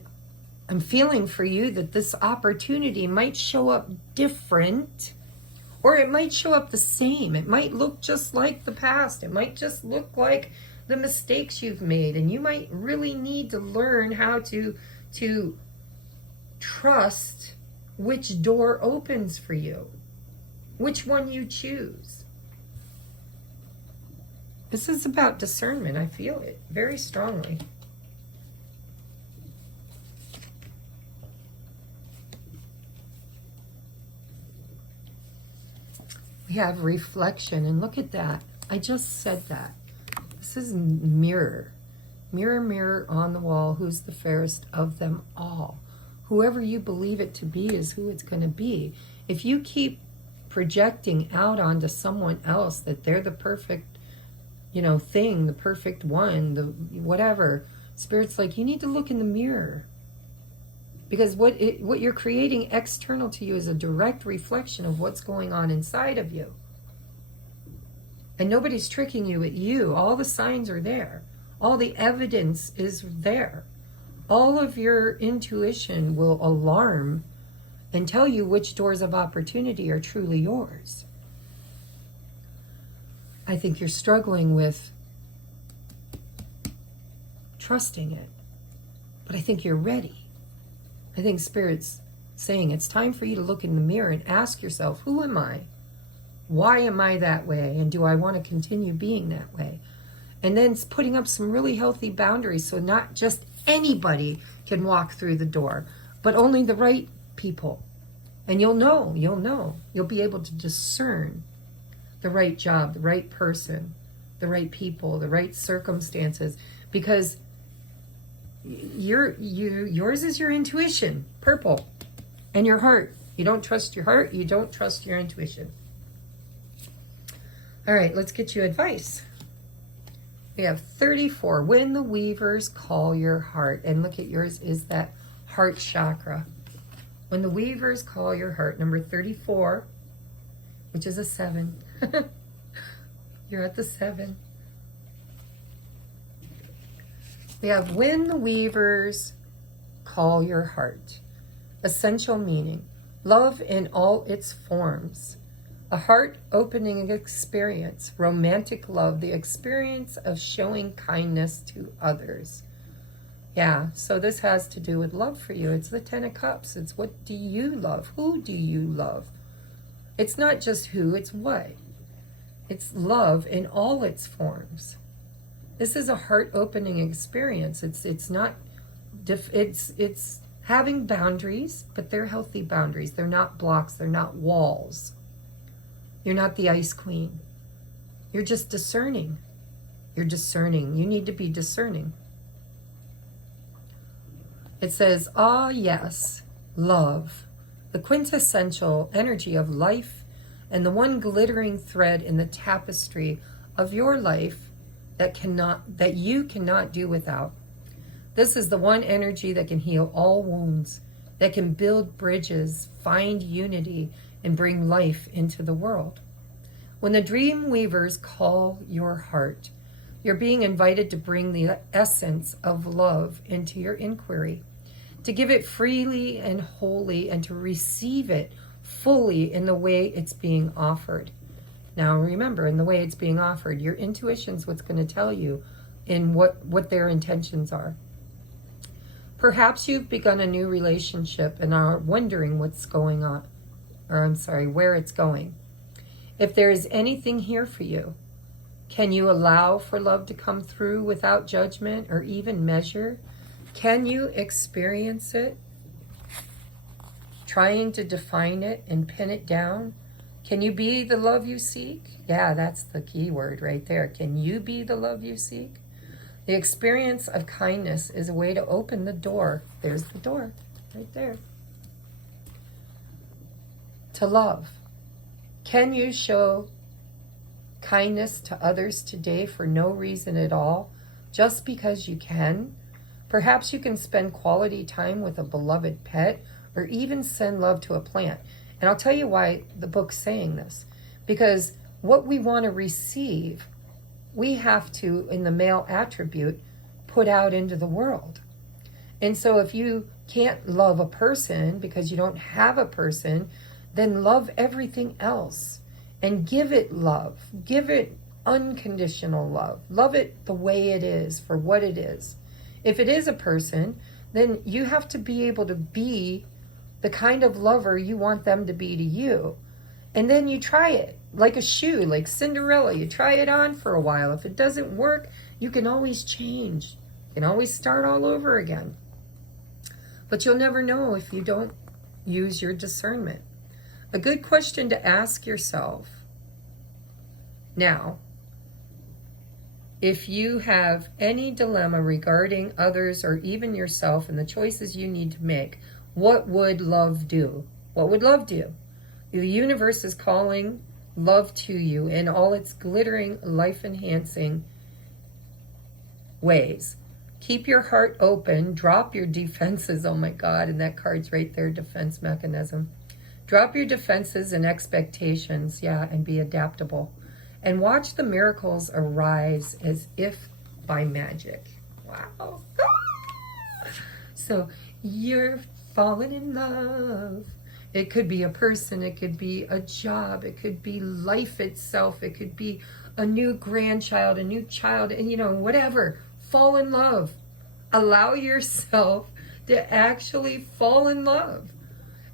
I'm feeling for you that this opportunity might show up different, or it might show up the same. It might look just like the past. It might just look like the mistakes you've made. And you might really need to learn how to trust which door opens for you, which one you choose. This is about discernment. I feel it very strongly. We have reflection, and look at that. I just said that. This is mirror. Mirror, mirror on the wall, who's the fairest of them all? Whoever you believe it to be is who it's going to be. If you keep projecting out onto someone else that they're the perfect, thing, the perfect one, the whatever, Spirit's like, you need to look in the mirror. Because what you're creating external to you is a direct reflection of what's going on inside of you. And nobody's tricking you at you. All the signs are there. All the evidence is there. All of your intuition will alarm and tell you which doors of opportunity are truly yours. I think you're struggling with trusting it. But I think you're ready. I think Spirit's saying it's time for you to look in the mirror and ask yourself, who am I? Why am I that way? And do I want to continue being that way? And then it's putting up some really healthy boundaries so not just anybody can walk through the door, but only the right people. And you'll know. You'll be able to discern the right job, the right person, the right people, the right circumstances, because yours is your intuition, purple, and your heart. You don't trust your heart, you don't trust your intuition. All right, let's get you advice. We have 34, when the weavers call your heart. And look at yours is that heart chakra. When the weavers call your heart, number 34, which is a 7. You're at the 7. We have when the weavers call your heart. Essential meaning, love in all its forms. A heart-opening experience, romantic love, the experience of showing kindness to others. Yeah, so this has to do with love for you. It's the 10 of Cups. It's what do you love? Who do you love? It's not just who, it's what. It's love in all its forms. This is a heart-opening experience. It's not, it's having boundaries, but they're healthy boundaries. They're not blocks. They're not walls. You're not the ice queen. You're just discerning. You're discerning. You need to be discerning. It says, ah, yes, love, the quintessential energy of life and the one glittering thread in the tapestry of your life that you cannot do without. This is the one energy that can heal all wounds, that can build bridges, find unity, and bring life into the world. When the dream weavers call your heart, you're being invited to bring the essence of love into your inquiry, to give it freely and wholly, and to receive it fully in the way it's being offered. Now remember, in the way it's being offered, your intuition's what's going to tell you in what their intentions are. Perhaps you've begun a new relationship and are wondering what's going on, where it's going. If there is anything here for you, can you allow for love to come through without judgment or even measure? Can you experience it? Trying to define it and pin it down? Can you be the love you seek? Yeah, that's the key word right there. Can you be the love you seek? The experience of kindness is a way to open the door. There's the door, right there. To love. Can you show kindness to others today for no reason at all, just because you can? Perhaps you can spend quality time with a beloved pet, or even send love to a plant. And I'll tell you why the book's saying this. Because what we want to receive, we have to, in the male attribute, put out into the world. And so if you can't love a person because you don't have a person, then love everything else and give it love. Give it unconditional love. Love it the way it is, for what it is. If it is a person, then you have to be able to be the kind of lover you want them to be to you. And then you try it, like a shoe, like Cinderella. You try it on for a while. If it doesn't work, you can always change. You can always start all over again. But you'll never know if you don't use your discernment. A good question to ask yourself now, if you have any dilemma regarding others or even yourself and the choices you need to make, what would love do? What would love do? The universe is calling love to you in all its glittering, life-enhancing ways. Keep your heart open. Drop your defenses. Oh my God, and that card's right there, defense mechanism. Drop your defenses and expectations, and be adaptable. And watch the miracles arise as if by magic. Wow. So you're falling in love. It could be a person, it could be a job, it could be life itself, it could be a new grandchild, a new child, and whatever. Fall in love. Allow yourself to actually fall in love.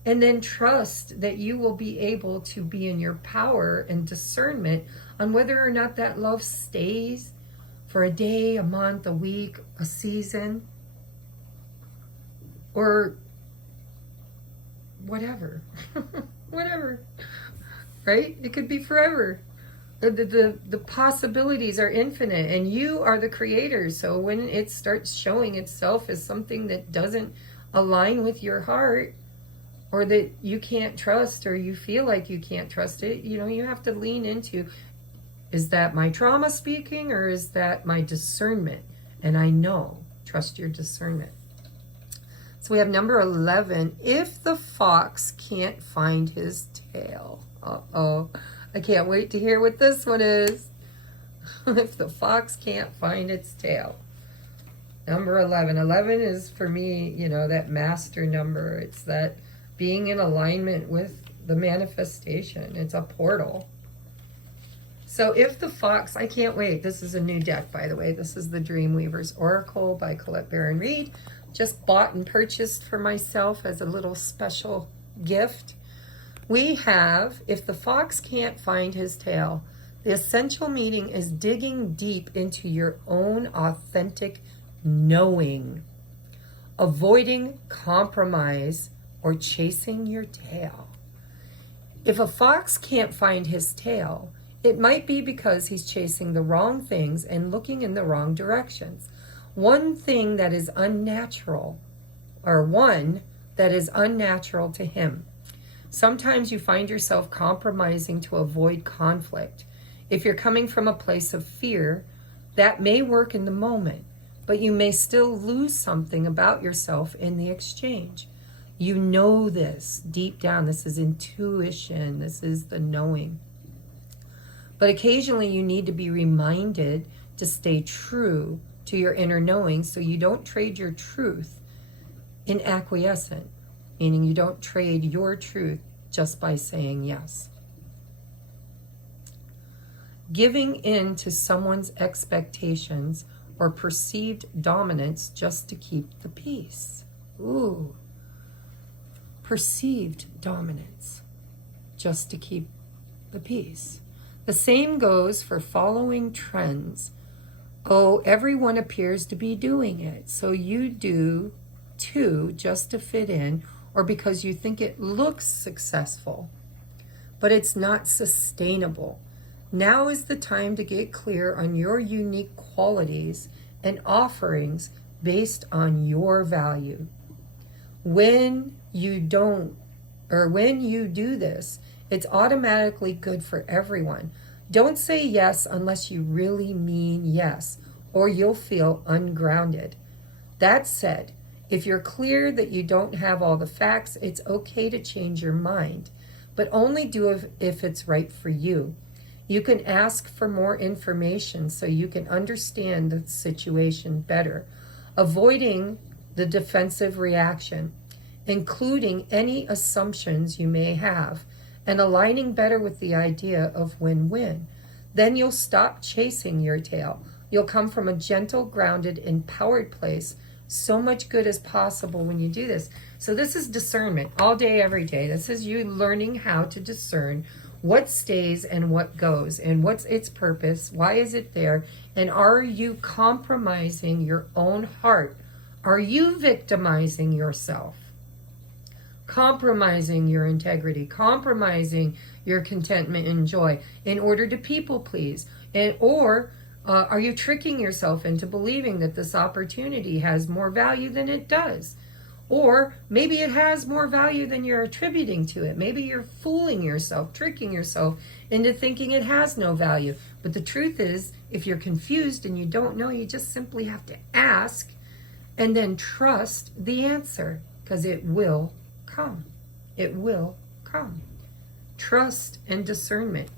And then trust that you will be able to be in your power and discernment on whether or not that love stays for a day, a month, a week, a season, or whatever. Whatever. Right? It could be forever. The possibilities are infinite, and you are the creator. So when it starts showing itself as something that doesn't align with your heart, or that you can't trust, or you feel like you can't trust it, you have to lean into, is that my trauma speaking, or is that my discernment? And I know, trust your discernment. So we have number 11, if the fox can't find his tail. Uh-oh. I can't wait to hear what this one is. If the fox can't find its tail. Number 11. 11 is, for me, that master number. It's that being in alignment with the manifestation. It's a portal. So if the fox, I can't wait. This is a new deck, by the way. This is the Dreamweaver's Oracle by Colette Baron Reed. Just bought and purchased for myself as a little special gift. We have, if the fox can't find his tail, the essential meaning is digging deep into your own authentic knowing. avoiding compromise, or chasing your tail. If a fox can't find his tail, it might be because he's chasing the wrong things and looking in the wrong directions. One that is unnatural to him. Sometimes you find yourself compromising to avoid conflict. If you're coming from a place of fear, that may work in the moment, but you may still lose something about yourself in the exchange. You know this deep down. This is intuition. This is the knowing. But occasionally you need to be reminded to stay true to your inner knowing so you don't trade your truth in acquiescent, meaning you don't trade your truth just by saying yes. Giving in to someone's expectations or perceived dominance just to keep the peace. Ooh. Perceived dominance just to keep the peace. The same goes for following trends. Oh, everyone appears to be doing it, so you do too, just to fit in or because you think it looks successful. But it's not sustainable. Now is the time to get clear on your unique qualities and offerings based on your value. When you do this, it's automatically good for everyone. Don't say yes unless you really mean yes, or you'll feel ungrounded. That said, if you're clear that you don't have all the facts, it's okay to change your mind, but only do it if it's right for you. You can ask for more information so you can understand the situation better, avoiding the defensive reaction, including any assumptions you may have, and aligning better with the idea of win-win. Then you'll stop chasing your tail. You'll come from a gentle, grounded, empowered place. So much good is possible when you do this. So this is discernment all day, every day. This is you learning how to discern what stays and what goes, and what's its purpose, why is it there, and are you compromising your own heart? Are you victimizing yourself? Compromising your integrity, compromising your contentment and joy in order to people please? Or are you tricking yourself into believing that this opportunity has more value than it does? Or maybe it has more value than you're attributing to it. Maybe you're fooling yourself, tricking yourself into thinking it has no value. But the truth is, if you're confused and you don't know, you just simply have to ask and then trust the answer, because it will come. It will come. Trust and discernment.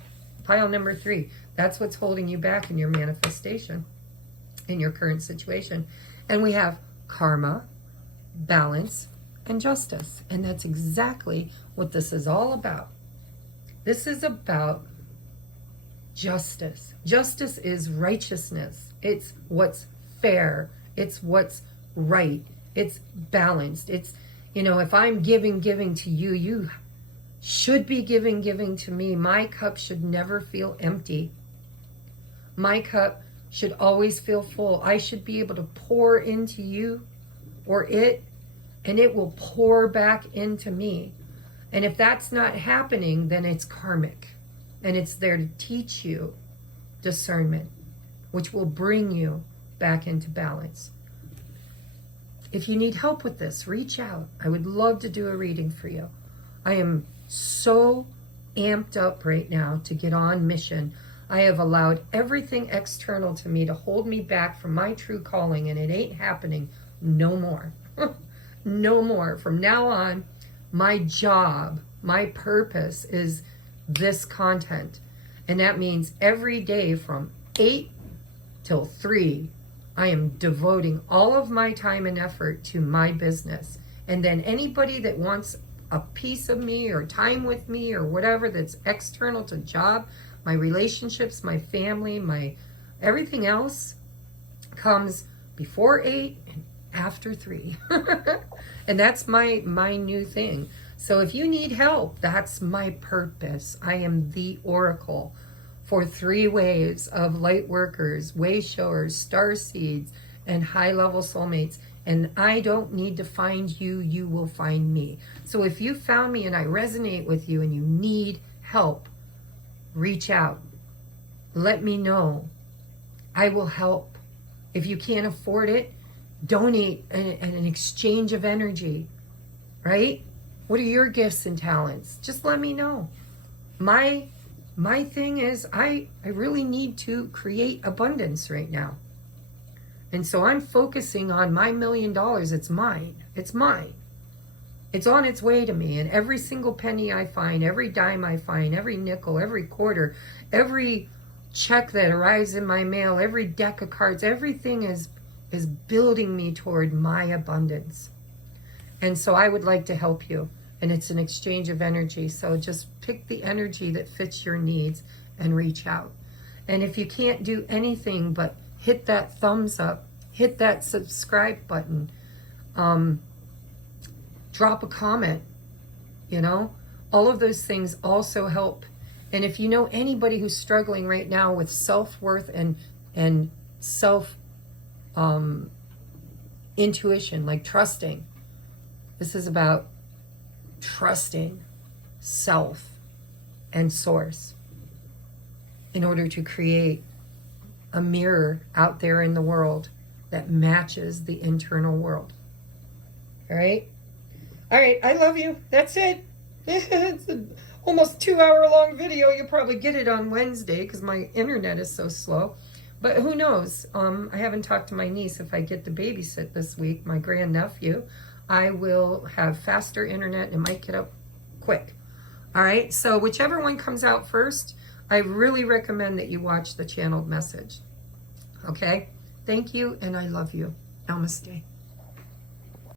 Pile number 3. That's what's holding you back in your manifestation, in your current situation. And we have karma, balance, and justice. And that's exactly what this is all about. This is about justice. Justice is righteousness. It's what's fair. It's what's right. It's balanced. It's, if I'm giving to you, you should be giving to me. My cup should never feel empty. My cup should always feel full. I should be able to pour into you or it, and it will pour back into me. And if that's not happening, then it's karmic. And it's there to teach you discernment, which will bring you back into balance. If you need help with this, reach out. I would love to do a reading for you. I am so amped up right now to get on mission. I have allowed everything external to me to hold me back from my true calling, and it ain't happening no more. No more. From now on, my job, my purpose is this content. And that means every day from 8 till 3, I am devoting all of my time and effort to my business. And then anybody that wants a piece of me or time with me or whatever that's external to job, my relationships, my family, my everything else comes before 8 and after 3. And that's my new thing. So if you need help, that's my purpose. I am the oracle for 3 waves of light workers, way showers, star seeds, and high-level soulmates. And I don't need to find you, you will find me. So if you found me and I resonate with you and you need help, reach out. Let me know. I will help. If you can't afford it, donate an exchange of energy, right? What are your gifts and talents? Just let me know. My thing is I really need to create abundance right now. And so I'm focusing on my $1 million. It's mine. It's mine. It's on its way to me. And every single penny I find, every dime I find, every nickel, every quarter, every check that arrives in my mail, every deck of cards, everything is building me toward my abundance. And so I would like to help you. And it's an exchange of energy. So just pick the energy that fits your needs and reach out. And if you can't do anything but hit that thumbs up, hit that subscribe button, drop a comment, you know, all of those things also help. And if you know anybody who's struggling right now with self-worth and self intuition, like trusting, this is about trusting self and source in order to create a mirror out there in the world that matches the internal world. All right? All right, I love you. That's it. It's an almost 2-hour-long video. You'll probably get it on Wednesday because my internet is so slow. But who knows? I haven't talked to my niece. If I get to babysit this week, my grandnephew, I will have faster internet and it might get up quick. All right, so whichever one comes out first, I really recommend that you watch the channeled message. Okay? Thank you, and I love you. Namaste.